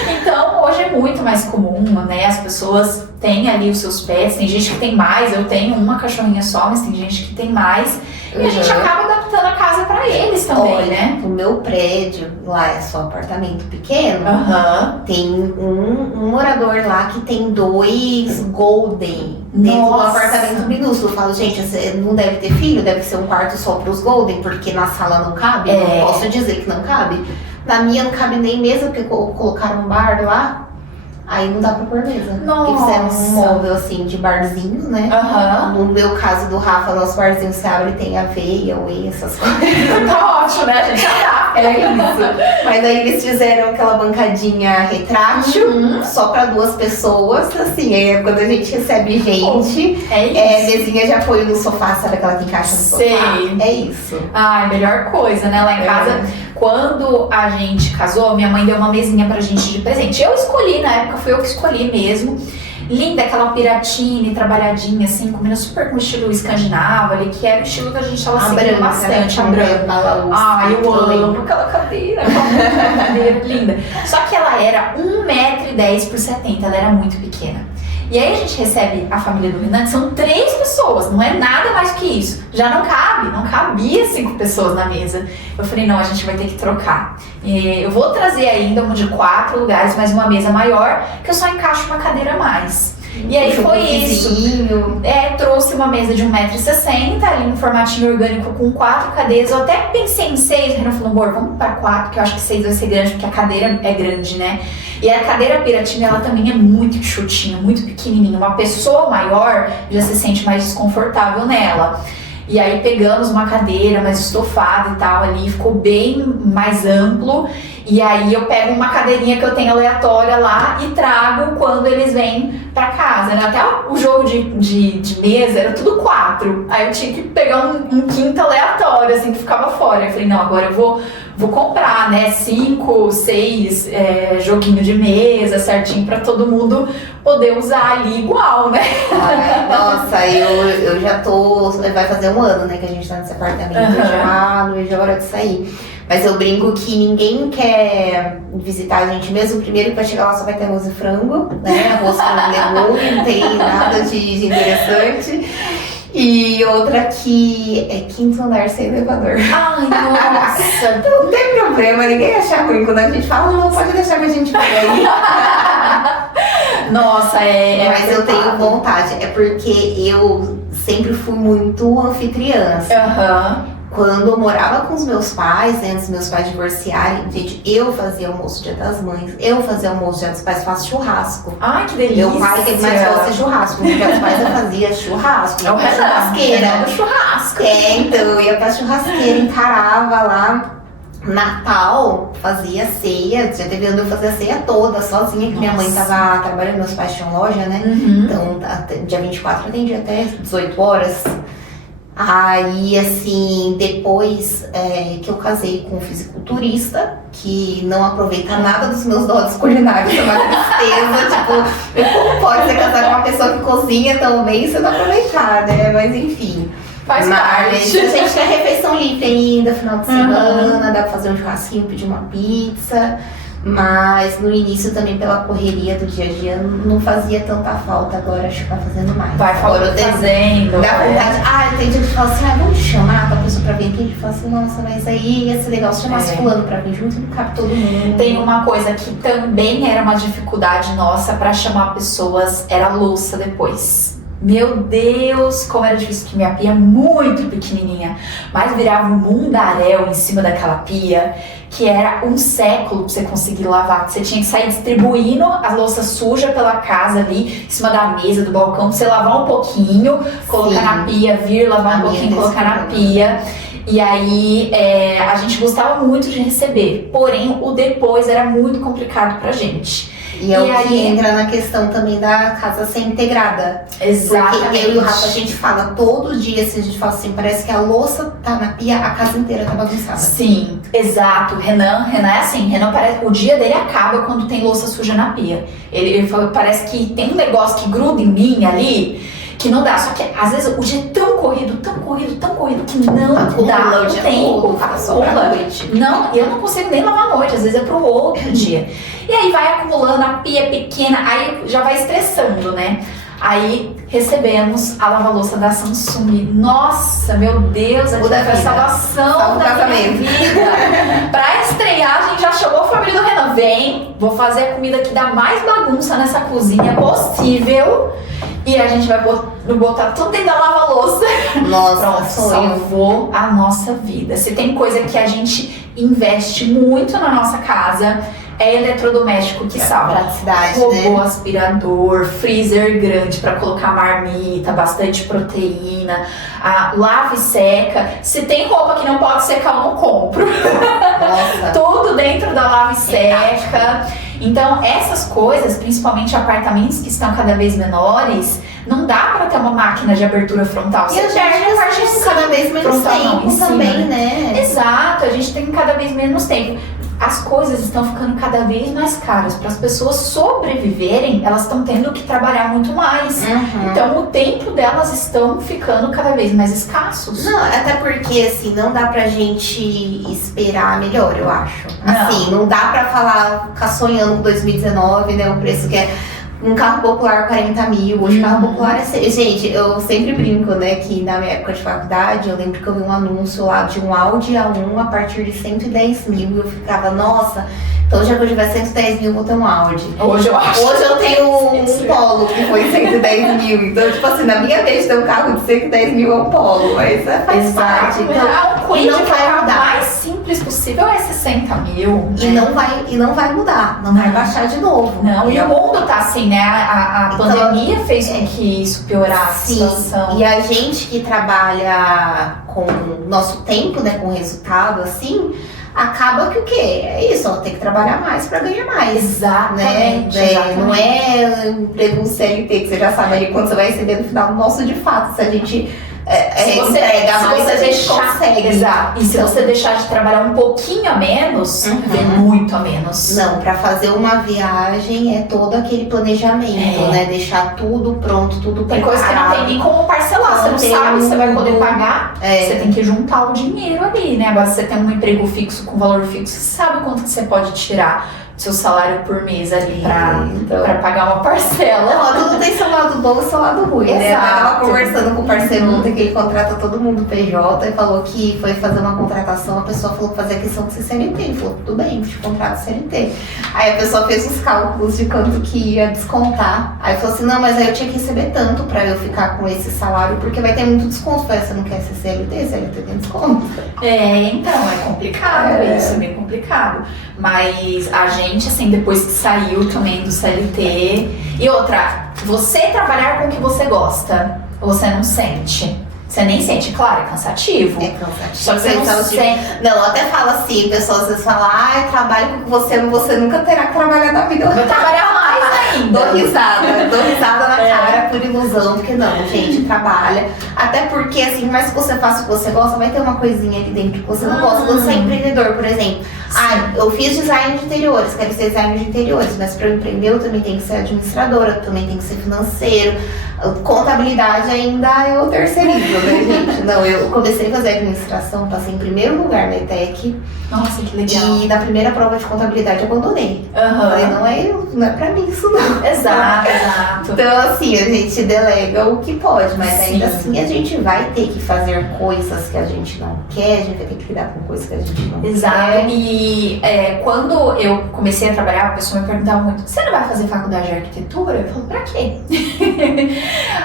Então, hoje é muito mais comum, né? As pessoas têm ali os seus pets, tem gente que tem mais, eu tenho uma cachorrinha só, mas tem gente que tem mais. E a gente acaba adaptando a casa pra eles também, né? O meu prédio, lá é só apartamento pequeno, tem um morador lá que tem 2 Golden dentro do apartamento minúsculo. Eu falo, gente, você não deve ter filho, deve ser um quarto só pros Golden, porque na sala não cabe, não posso dizer que não cabe. Na minha não cabe nem mesa, porque colocaram um bar lá. Aí não dá pra pôr mesa. Porque fizeram um móvel assim de barzinho, né? No meu caso do Rafa, nosso barzinho se abre, tem aveia, whey, essas coisas. Tá ótimo, né? A gente adapta. É isso. Mas aí eles fizeram aquela bancadinha retrátil, só pra 2 pessoas. Assim, quando a gente recebe gente, mesinha de apoio no sofá, sabe aquela que encaixa no sofá? Sei. É isso. Melhor coisa, né? Lá em casa, quando a gente casou, minha mãe deu uma mesinha pra gente de presente. Eu escolhi, na época foi eu que escolhi mesmo. Linda, aquela piratine trabalhadinha, assim, combina super com o estilo escandinavo ali, que era o estilo que a gente tava seguindo bastante, a branca. Eu amo, aquela cadeira, aquela cadeira linda. Só que ela era 1,10 m por 70, ela era muito pequena. E aí a gente recebe a família do Renan, que são 3 pessoas, não é nada mais que isso. Já não cabia 5 pessoas na mesa. Eu falei, não, a gente vai ter que trocar. Eu vou trazer ainda uma de 4 lugares, mas uma mesa maior, que eu só encaixo uma cadeira a mais. E aí foi isso. Trouxe uma mesa de 1,60 m, ali um formatinho orgânico com 4 cadeiras. Eu até pensei em 6, o Renan falou, amor, vamos pra 4, porque eu acho que 6 vai ser grande, porque a cadeira é grande, né? E a cadeira Piratinga, ela também é muito chutinha, muito pequenininha. Uma pessoa maior já se sente mais desconfortável nela. E aí pegamos uma cadeira mais estofada e tal ali, ficou bem mais amplo. E aí eu pego uma cadeirinha que eu tenho aleatória lá e trago quando eles vêm pra casa, né? Até o jogo de mesa era tudo 4. Aí eu tinha que pegar um quinto aleatório, assim, que ficava fora. Eu falei, não, agora eu vou comprar, né, 5, 6 joguinhos de mesa certinho pra todo mundo poder usar ali igual, né? Nossa, eu já tô... Vai fazer 1 ano, né, que a gente tá nesse apartamento. Já não vejo a hora de sair. Mas eu brinco que ninguém quer visitar a gente mesmo. Primeiro que vai chegar lá só vai ter arroz e frango, né? Arroz com legume, não tem nada de interessante. E outra que é 5º andar sem elevador. Ai, nossa! Então não tem problema, ninguém acha ruim quando a gente fala, não, pode deixar que a gente vai aí. Nossa, Mas eu tenho vontade, é porque eu sempre fui muito anfitriã. Quando eu morava com os meus pais, antes dos meus pais divorciarem, gente, eu fazia almoço Dia das Mães, eu fazia almoço Dia dos Pais, faço churrasco. Ai, que delícia! Meu pai que mais gosta de churrasco, no Dia dos Pais eu fazia churrasco, churrasqueira. Churrasco. Então eu ia pra churrasqueira, encarava lá. Natal, fazia ceia, já teve ano eu fazia a ceia toda, sozinha, que minha mãe tava trabalhando, meus pais tinham loja, né? Então, dia 24 eu atendi até 18 horas. Aí, assim, depois que eu casei com um fisiculturista, que não aproveita nada dos meus dotes culinários, é uma tristeza, tipo, como pode você casar com uma pessoa que cozinha tão bem e você não aproveitar, né? Mas enfim. Mas a gente tem refeição livre ainda, final de semana, dá pra fazer um churrasquinho, pedir uma pizza. Mas no início também pela correria do dia a dia não fazia tanta falta, agora acho que tá fazendo mais. Vai fazendo. Dá vontade. Tem dia que fala assim, vamos chamar pra pessoa pra vir aqui. A gente fala assim, nossa, mas aí ia ser legal se chamasse fulano pra vir junto, não cabe todo mundo. Tem uma coisa que também era uma dificuldade nossa pra chamar pessoas, era a louça depois. Meu Deus, como era difícil, que minha pia é muito pequenininha, mas virava um mundaréu em cima daquela pia, que era um século pra você conseguir lavar, porque você tinha que sair distribuindo a louça suja pela casa ali, em cima da mesa, do balcão, pra você lavar um pouquinho, colocar na pia, vir lavar um pouquinho, colocar na pia. E aí a gente gostava muito de receber, porém o depois era muito complicado pra gente. E é o que entra na questão também da casa ser integrada. Exatamente. Porque eu e o Rafa, a gente fala todo dia, assim, a gente fala assim, parece que a louça tá na pia, a casa inteira tá bagunçada. Sim, exato. Renan é assim, parece, o dia dele acaba quando tem louça suja na pia. Ele falou, parece que tem um negócio que gruda em mim ali, que não dá. Só que às vezes o dia é tão corrido, que não dá o tempo. Não, eu não consigo nem lavar à noite, às vezes é pro outro dia. E aí vai acumulando, a pia pequena, aí já vai estressando, né? Aí recebemos a lava-louça da Samsung. Nossa, meu Deus, aqui foi a salvação da minha vida. Pra estrear, a gente já chamou a família do Renan. Vem, vou fazer a comida que dá mais bagunça nessa cozinha possível. E a gente vai botar tudo dentro da lava-louça. Nossa, pronto, salvou a nossa vida. Se tem coisa que a gente investe muito na nossa casa, é eletrodoméstico que salva. Praticidade, Robô, né? aspirador, freezer grande para colocar marmita, bastante proteína, lava e seca. Se tem roupa que não pode secar, eu não compro. Nossa. Tudo dentro da lava e seca. Então, essas coisas, principalmente apartamentos que estão cada vez menores, não dá para ter uma máquina de abertura frontal. E a gente tem cada vez menos tempo também, né? Exato, a gente tem cada vez menos tempo. as coisas estão ficando cada vez mais caras. Para as pessoas sobreviverem, elas estão tendo que trabalhar muito mais. Então o tempo delas estão ficando cada vez mais escassos. Não, até porque assim, não dá pra gente esperar melhor, eu acho. Não. Assim, não dá pra ficar sonhando com 2019, né? O preço que é um carro popular 40 mil, hoje carro popular é... Gente, eu sempre brinco, né, que na minha época de faculdade, eu lembro que eu vi um anúncio lá de um Audi A1 a partir de 110 mil e eu ficava, nossa, então já que eu tiver 110 mil, eu vou ter um Audi. Hoje eu tenho um Polo que foi 110 mil, então tipo assim, na minha vez ter um carro de 110 mil é um Polo, mas faz parte. Então, E não vai o mudar. mais simples possível é 60 mil. E não vai mudar, não vai baixar de novo. Não, e o mundo tá assim, né? A Então, pandemia fez com que isso piorasse a situação. E a gente que trabalha com nosso tempo, né, com resultado, assim, acaba que o quê? É isso, ó, tem que trabalhar mais pra ganhar mais. Exatamente. Né? Exatamente. Não é emprego CLT, que você já sabe ali quando você vai receber no final. Nosso, de fato, se a gente entrega mais, a gente consegue. Exato. E se Então, você deixar de trabalhar um pouquinho a menos, vem muito a menos. Não, pra fazer uma viagem é todo aquele planejamento, né? Deixar tudo pronto, tudo Tem preparado. coisa que não tem nem como parcelar, você não sabe se você vai poder pagar. Você tem que juntar o dinheiro ali, né? Agora, se você tem um emprego fixo com valor fixo, você sabe quanto que você pode tirar do seu salário por mês ali pra pagar uma parcela. Não, tudo tem seu lado bom e seu lado ruim, né? Eu tava conversando com o parceiro ontem que ele contrata todo mundo PJ e falou que foi fazer uma contratação, a pessoa falou que fazia questão de ser CLT. Ele falou, tudo bem, te contrato CLT. Aí a pessoa fez os cálculos de quanto que ia descontar. Aí falou assim, não, mas aí eu tinha que receber tanto pra eu ficar com esse salário, porque vai ter muito desconto. Eu falei, você não quer ser CLT? CLT tem desconto. Então, é complicado isso, é bem complicado. Mas a gente, assim, depois que saiu também do CLT... E outra, você trabalhar com o que você gosta, você não sente. Você nem sente, claro, é cansativo. É cansativo. Só que você não sente. Não, até fala assim, pessoas às vezes falam, trabalho com o que você nunca terá que trabalhar na vida. Vai trabalhar mais ainda. Dou risada na cara por ilusão, porque não, gente, trabalha. Até porque, assim, mas se você faça o que você gosta, vai ter uma coisinha ali dentro que você não gosta. Quando você é empreendedor, por exemplo. Eu fiz design de interiores, quero ser designer de interiores, mas para eu empreender eu também tenho que ser administradora, eu também tenho que ser financeiro. Contabilidade ainda é o terceirismo, né, gente? Não, eu comecei a fazer administração, passei em primeiro lugar na ETEC. Nossa, que legal. E na primeira prova de contabilidade eu abandonei. Falei, não é pra mim isso não. Exato. Então assim, a gente delega o que pode, mas ainda assim a gente vai ter que fazer coisas que a gente não quer, a gente vai ter que lidar com coisas que a gente não quer. E quando eu comecei a trabalhar, a pessoa me perguntava muito, você não vai fazer faculdade de arquitetura? Eu falo, pra quê?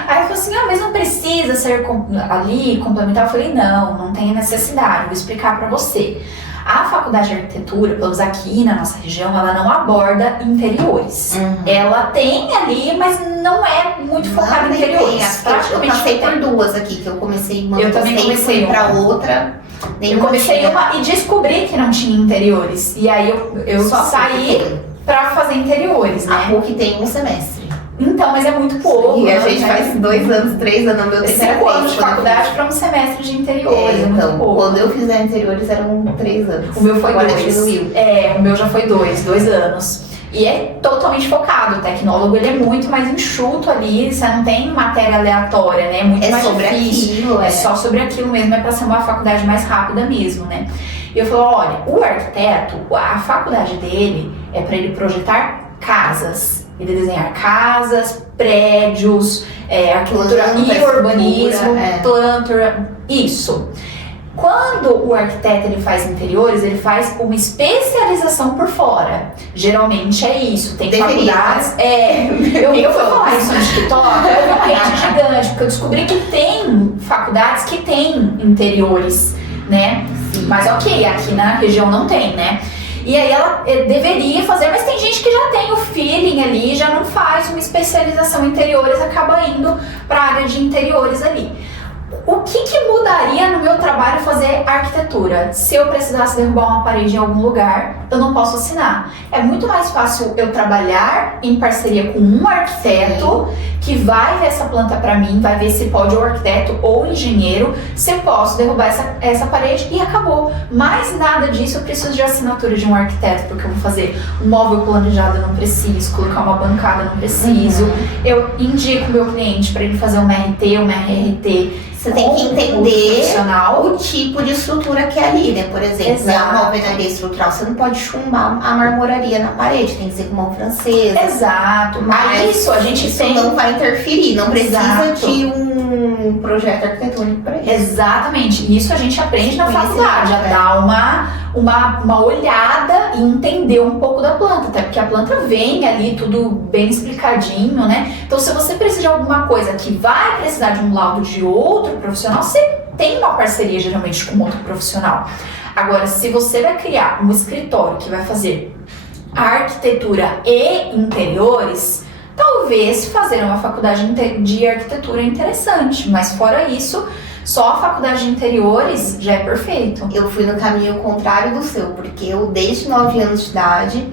Aí eu falei assim, mas não precisa ser ali complementar. Eu falei, não tem necessidade, vou explicar pra você. A faculdade de arquitetura, pelo menos aqui na nossa região, ela não aborda interiores. Ela tem ali, mas não é muito focada em interiores. Eu passei por duas aqui, que eu comecei uma, eu também comecei pra outra. Eu comecei uma e descobri que não tinha interiores. E aí eu saí pra fazer interiores, né? A PUC tem um semestre. Então, mas é muito pouco. E a gente faz 2 anos, 3 anos, meu tempo era 5 anos de faculdade para um semestre de interiores. Então, quando eu fizer interiores eram 3 anos. O meu foi agora 2. Diminuiu. O meu já foi 2 anos. E é totalmente focado. O tecnólogo ele é muito mais enxuto ali, você não tem matéria aleatória, né? É muito mais sobre difícil. Aquilo, é só sobre aquilo mesmo, é para ser uma faculdade mais rápida mesmo, né? E eu falo, olha, o arquiteto, a faculdade dele é para ele projetar casas. Ele desenhar casas, prédios, arquitetura e urbanismo, planta, isso. Quando o arquiteto ele faz interiores, ele faz uma especialização por fora. Geralmente é isso. Tem faculdades. Eu fui falar isso no TikTok, eu vi uma rede gigante, porque eu descobri que tem faculdades que tem interiores, né? Sim. Mas ok, aqui na região não tem, né? E aí ela deveria fazer, mas tem gente que já tem o feeling ali, já não faz uma especialização em interiores, acaba indo para a área de interiores ali. O que mudaria no meu trabalho fazer arquitetura? Se eu precisasse derrubar uma parede em algum lugar, eu não posso assinar. É muito mais fácil eu trabalhar em parceria com um arquiteto que vai ver essa planta para mim, vai ver se pode o arquiteto ou o engenheiro, se eu posso derrubar essa parede e acabou. Mais nada disso eu preciso de assinatura de um arquiteto, porque eu vou fazer um móvel planejado, eu não preciso, colocar uma bancada, eu não preciso. Eu indico o meu cliente para ele fazer uma RT, uma RRT. Você tem que entender o tipo de estrutura que é ali, né? Por exemplo, é uma alvenaria estrutural, você não pode chumbar a marmoraria na parede, tem que ser com mão francesa. Exato, mas isso a gente isso tem... não vai interferir, não precisa de um projeto arquitetônico para isso. Exatamente, isso a gente aprende na faculdade, a dar uma olhada e entender um pouco da planta, até porque a planta vem ali tudo bem explicadinho, né? Então se você precisa de alguma coisa que vai precisar de um laudo de outro profissional, você tem uma parceria geralmente com outro profissional. Agora, se você vai criar um escritório que vai fazer arquitetura e interiores, talvez fazer uma faculdade de arquitetura é interessante, mas fora isso, só a faculdade de interiores já é perfeito. Eu fui no caminho contrário do seu, porque eu desde 9 anos de idade,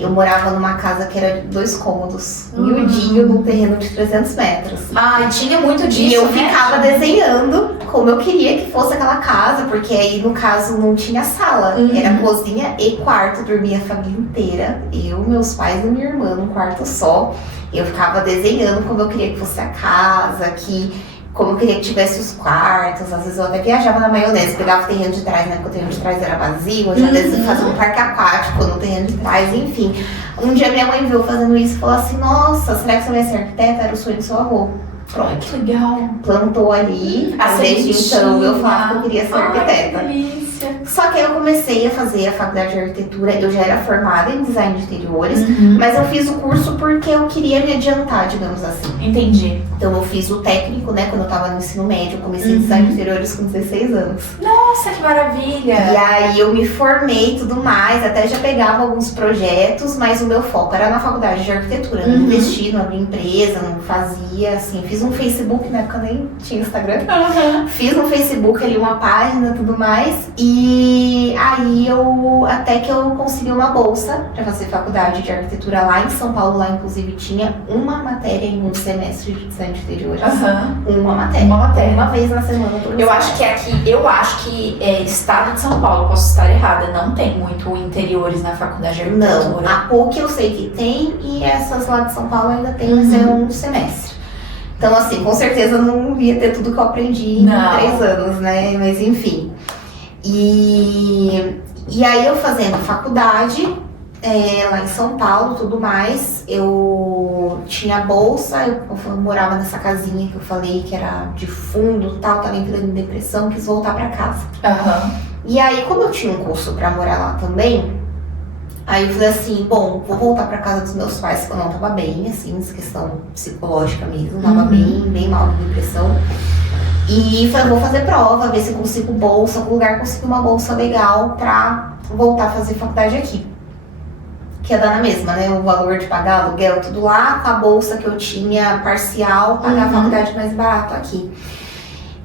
eu morava numa casa que era de 2 cômodos, miudinho, num terreno de 300 metros. Ah, tinha muito disso, e eu né? ficava desenhando como eu queria que fosse aquela casa, porque aí no caso não tinha sala, era cozinha e quarto, dormia a família inteira, eu, meus pais e minha irmã, num quarto só. Eu ficava desenhando como eu queria que fosse a casa, como eu queria que tivesse os quartos. Às vezes eu até viajava na maionese, pegava o terreno de trás, né? Porque o terreno de trás era vazio, eu já decidi fazer um parque aquático no terreno de trás, enfim. Um dia minha mãe viu fazendo isso e falou assim: nossa, será que você vai ser arquiteta? Era o sonho do seu avô. Pronto. Que legal. Plantou ali, desde então eu falava que eu queria ser arquiteta. Que delícia. Só que aí eu comecei a fazer a faculdade de arquitetura, eu já era formada em design de interiores, mas eu fiz o curso porque eu queria me adiantar, digamos assim. Entendi. Então eu fiz o técnico, né, quando eu tava no ensino médio, eu comecei em design de interiores com 16 anos. Nossa, que maravilha! E aí eu me formei e tudo mais, até já pegava alguns projetos, mas o meu foco era na faculdade de arquitetura. Não investi, não abri empresa, não fazia, assim, fiz um Facebook, na época nem tinha Instagram. Fiz no Facebook ali uma página e tudo mais, e aí até que eu consegui uma bolsa pra fazer faculdade de arquitetura lá em São Paulo, lá inclusive tinha uma matéria em um semestre de design de interiores. Uma matéria. Uma vez na semana. Eu acho que estado de São Paulo, posso estar errada, não tem muito interiores na faculdade de arquitetura. Não, a PUC eu sei que tem e essas lá de São Paulo ainda tem, mas é um semestre. Então assim, com certeza não ia ter tudo que eu aprendi em 3 anos, né? Mas enfim. E aí eu fazendo faculdade, lá em São Paulo, tudo mais, eu tinha bolsa, eu morava nessa casinha que eu falei que era de fundo e tal, tava entrando em depressão, quis voltar pra casa. E aí, como eu tinha um curso pra morar lá também, aí eu falei assim, bom, vou voltar pra casa dos meus pais, porque eu não tava bem, assim, essa questão psicológica mesmo, tava bem mal de depressão. E falei, vou fazer prova, ver se eu consigo bolsa, algum lugar consigo uma bolsa legal pra voltar a fazer faculdade aqui. Que ia dar na mesma, né? O valor de pagar aluguel, tudo lá, com a bolsa que eu tinha parcial, pagar a faculdade mais barato aqui.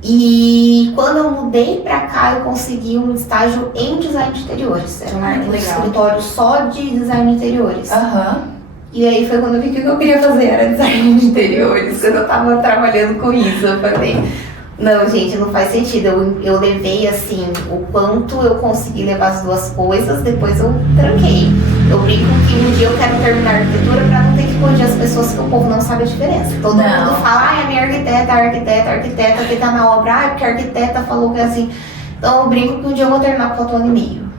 E quando eu mudei pra cá, eu consegui um estágio em design de interiores. Era um escritório só de design de interiores. E aí foi quando eu vi que o que eu queria fazer era design de interiores, quando eu tava trabalhando com isso. Eu falei, não, gente, não faz sentido. Eu levei, assim, o quanto eu consegui levar as duas coisas, depois eu tranquei. Eu brinco que um dia eu quero terminar a arquitetura pra não ter que corrigir as pessoas, que o povo não sabe a diferença. Todo mundo fala, a minha arquiteta que tá na obra, porque a arquiteta falou que é assim. Então eu brinco que um dia eu vou terminar com 4 anos e meio.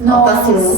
Nossa, assim, o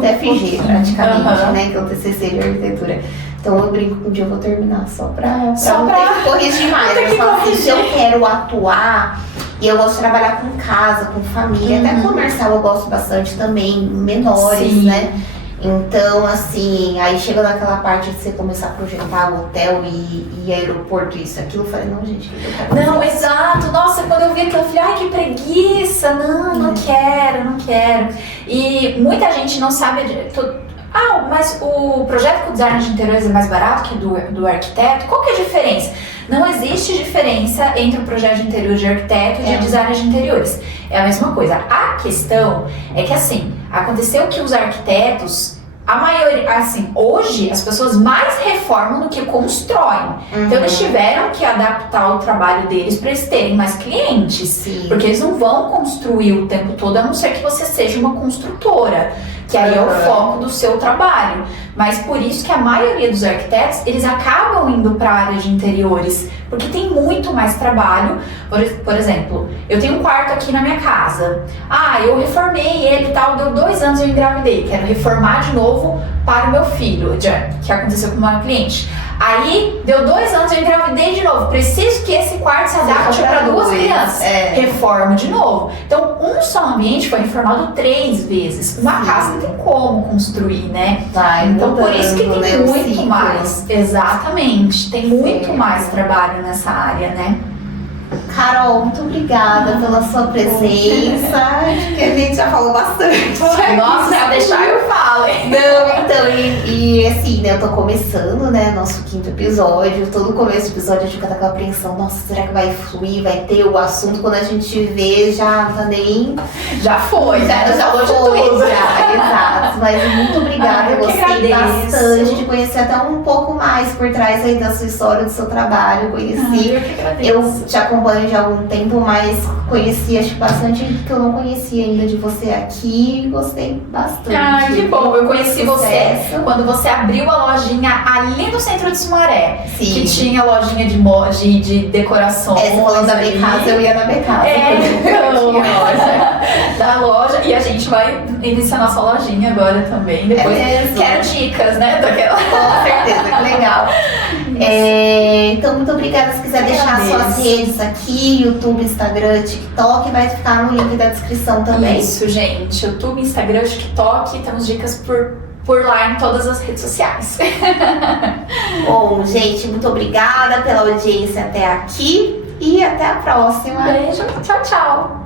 TFG praticamente, né, que é o TCC de arquitetura. Então eu brinco que um dia eu vou terminar só pra não ter que corrigir mais. Eu falo assim, se eu quero atuar, e eu gosto de trabalhar com casa, com família, até comercial eu gosto bastante também, menores, né? Então, assim, aí chega naquela parte de você começar a projetar o hotel e aeroporto, isso, aquilo, eu falei, não, gente, o que eu quero fazer? Não, exato. Nossa, quando eu vi aquilo, eu falei, ai, que preguiça. Não quero. E muita gente não sabe... mas o projeto com design de interiores é mais barato que do arquiteto? Qual que é a diferença? Não existe diferença entre o projeto de interior de arquiteto e de design de interiores. É a mesma coisa. A questão é que, assim, aconteceu que os arquitetos a maioria, assim, hoje as pessoas mais reformam do que constroem. Então eles tiveram que adaptar o trabalho deles para eles terem mais clientes. Sim. Porque eles não vão construir o tempo todo, a não ser que você seja uma construtora, que aí é o foco do seu trabalho. Mas por isso que a maioria dos arquitetos, eles acabam indo para a área de interiores, porque tem muito mais trabalho. Por exemplo, eu tenho um quarto aqui na minha casa. Eu reformei ele e tal, deu 2 anos eu engravidei, quero reformar de novo para o meu filho, que aconteceu com uma cliente. Aí, deu 2 anos, eu engravidei de novo. Preciso que esse quarto se adapte para 2 crianças. Reforma de novo. Então, um só ambiente foi reformado 3 vezes. Uma casa não tem como construir, né? Então, por isso que tem muito mais. Exatamente. Tem muito mais trabalho nessa área, né? Carol, muito obrigada pela sua presença. Acho que a gente já falou bastante. Nossa, se deixar eu falo. Não, então, e assim, né, eu tô começando, né, nosso 5º episódio. Todo começo do episódio a gente fica com aquela apreensão, nossa, será que vai fluir, vai ter o assunto? Quando a gente vê, já não tá nem... Já foi, já falou foi, de tudo. Exato. Mas muito obrigada, eu gostei bastante de conhecer até um pouco mais por trás aí da sua história, do seu trabalho, conheci. Eu te acompanho já há algum tempo, mas conheci, acho que bastante que eu não conhecia ainda de você aqui, gostei bastante. Que bom, eu conheci você quando você abriu a lojinha ali no centro de Sumaré. Sim. Que tinha lojinha de decorações. Você falando da minha casa, eu ia na minha casa. Da loja. E a gente vai iniciar nossa lojinha agora também. Depois quero dicas, né? Daquela. Com certeza, que legal. Então, muito obrigada. Se quiser deixar suas redes aqui, YouTube, Instagram, TikTok, vai ficar no link da descrição também. Isso, gente. YouTube, Instagram, TikTok, temos dicas por lá em todas as redes sociais. Bom, gente, muito obrigada pela audiência até aqui e até a próxima. Beijo, tchau, tchau.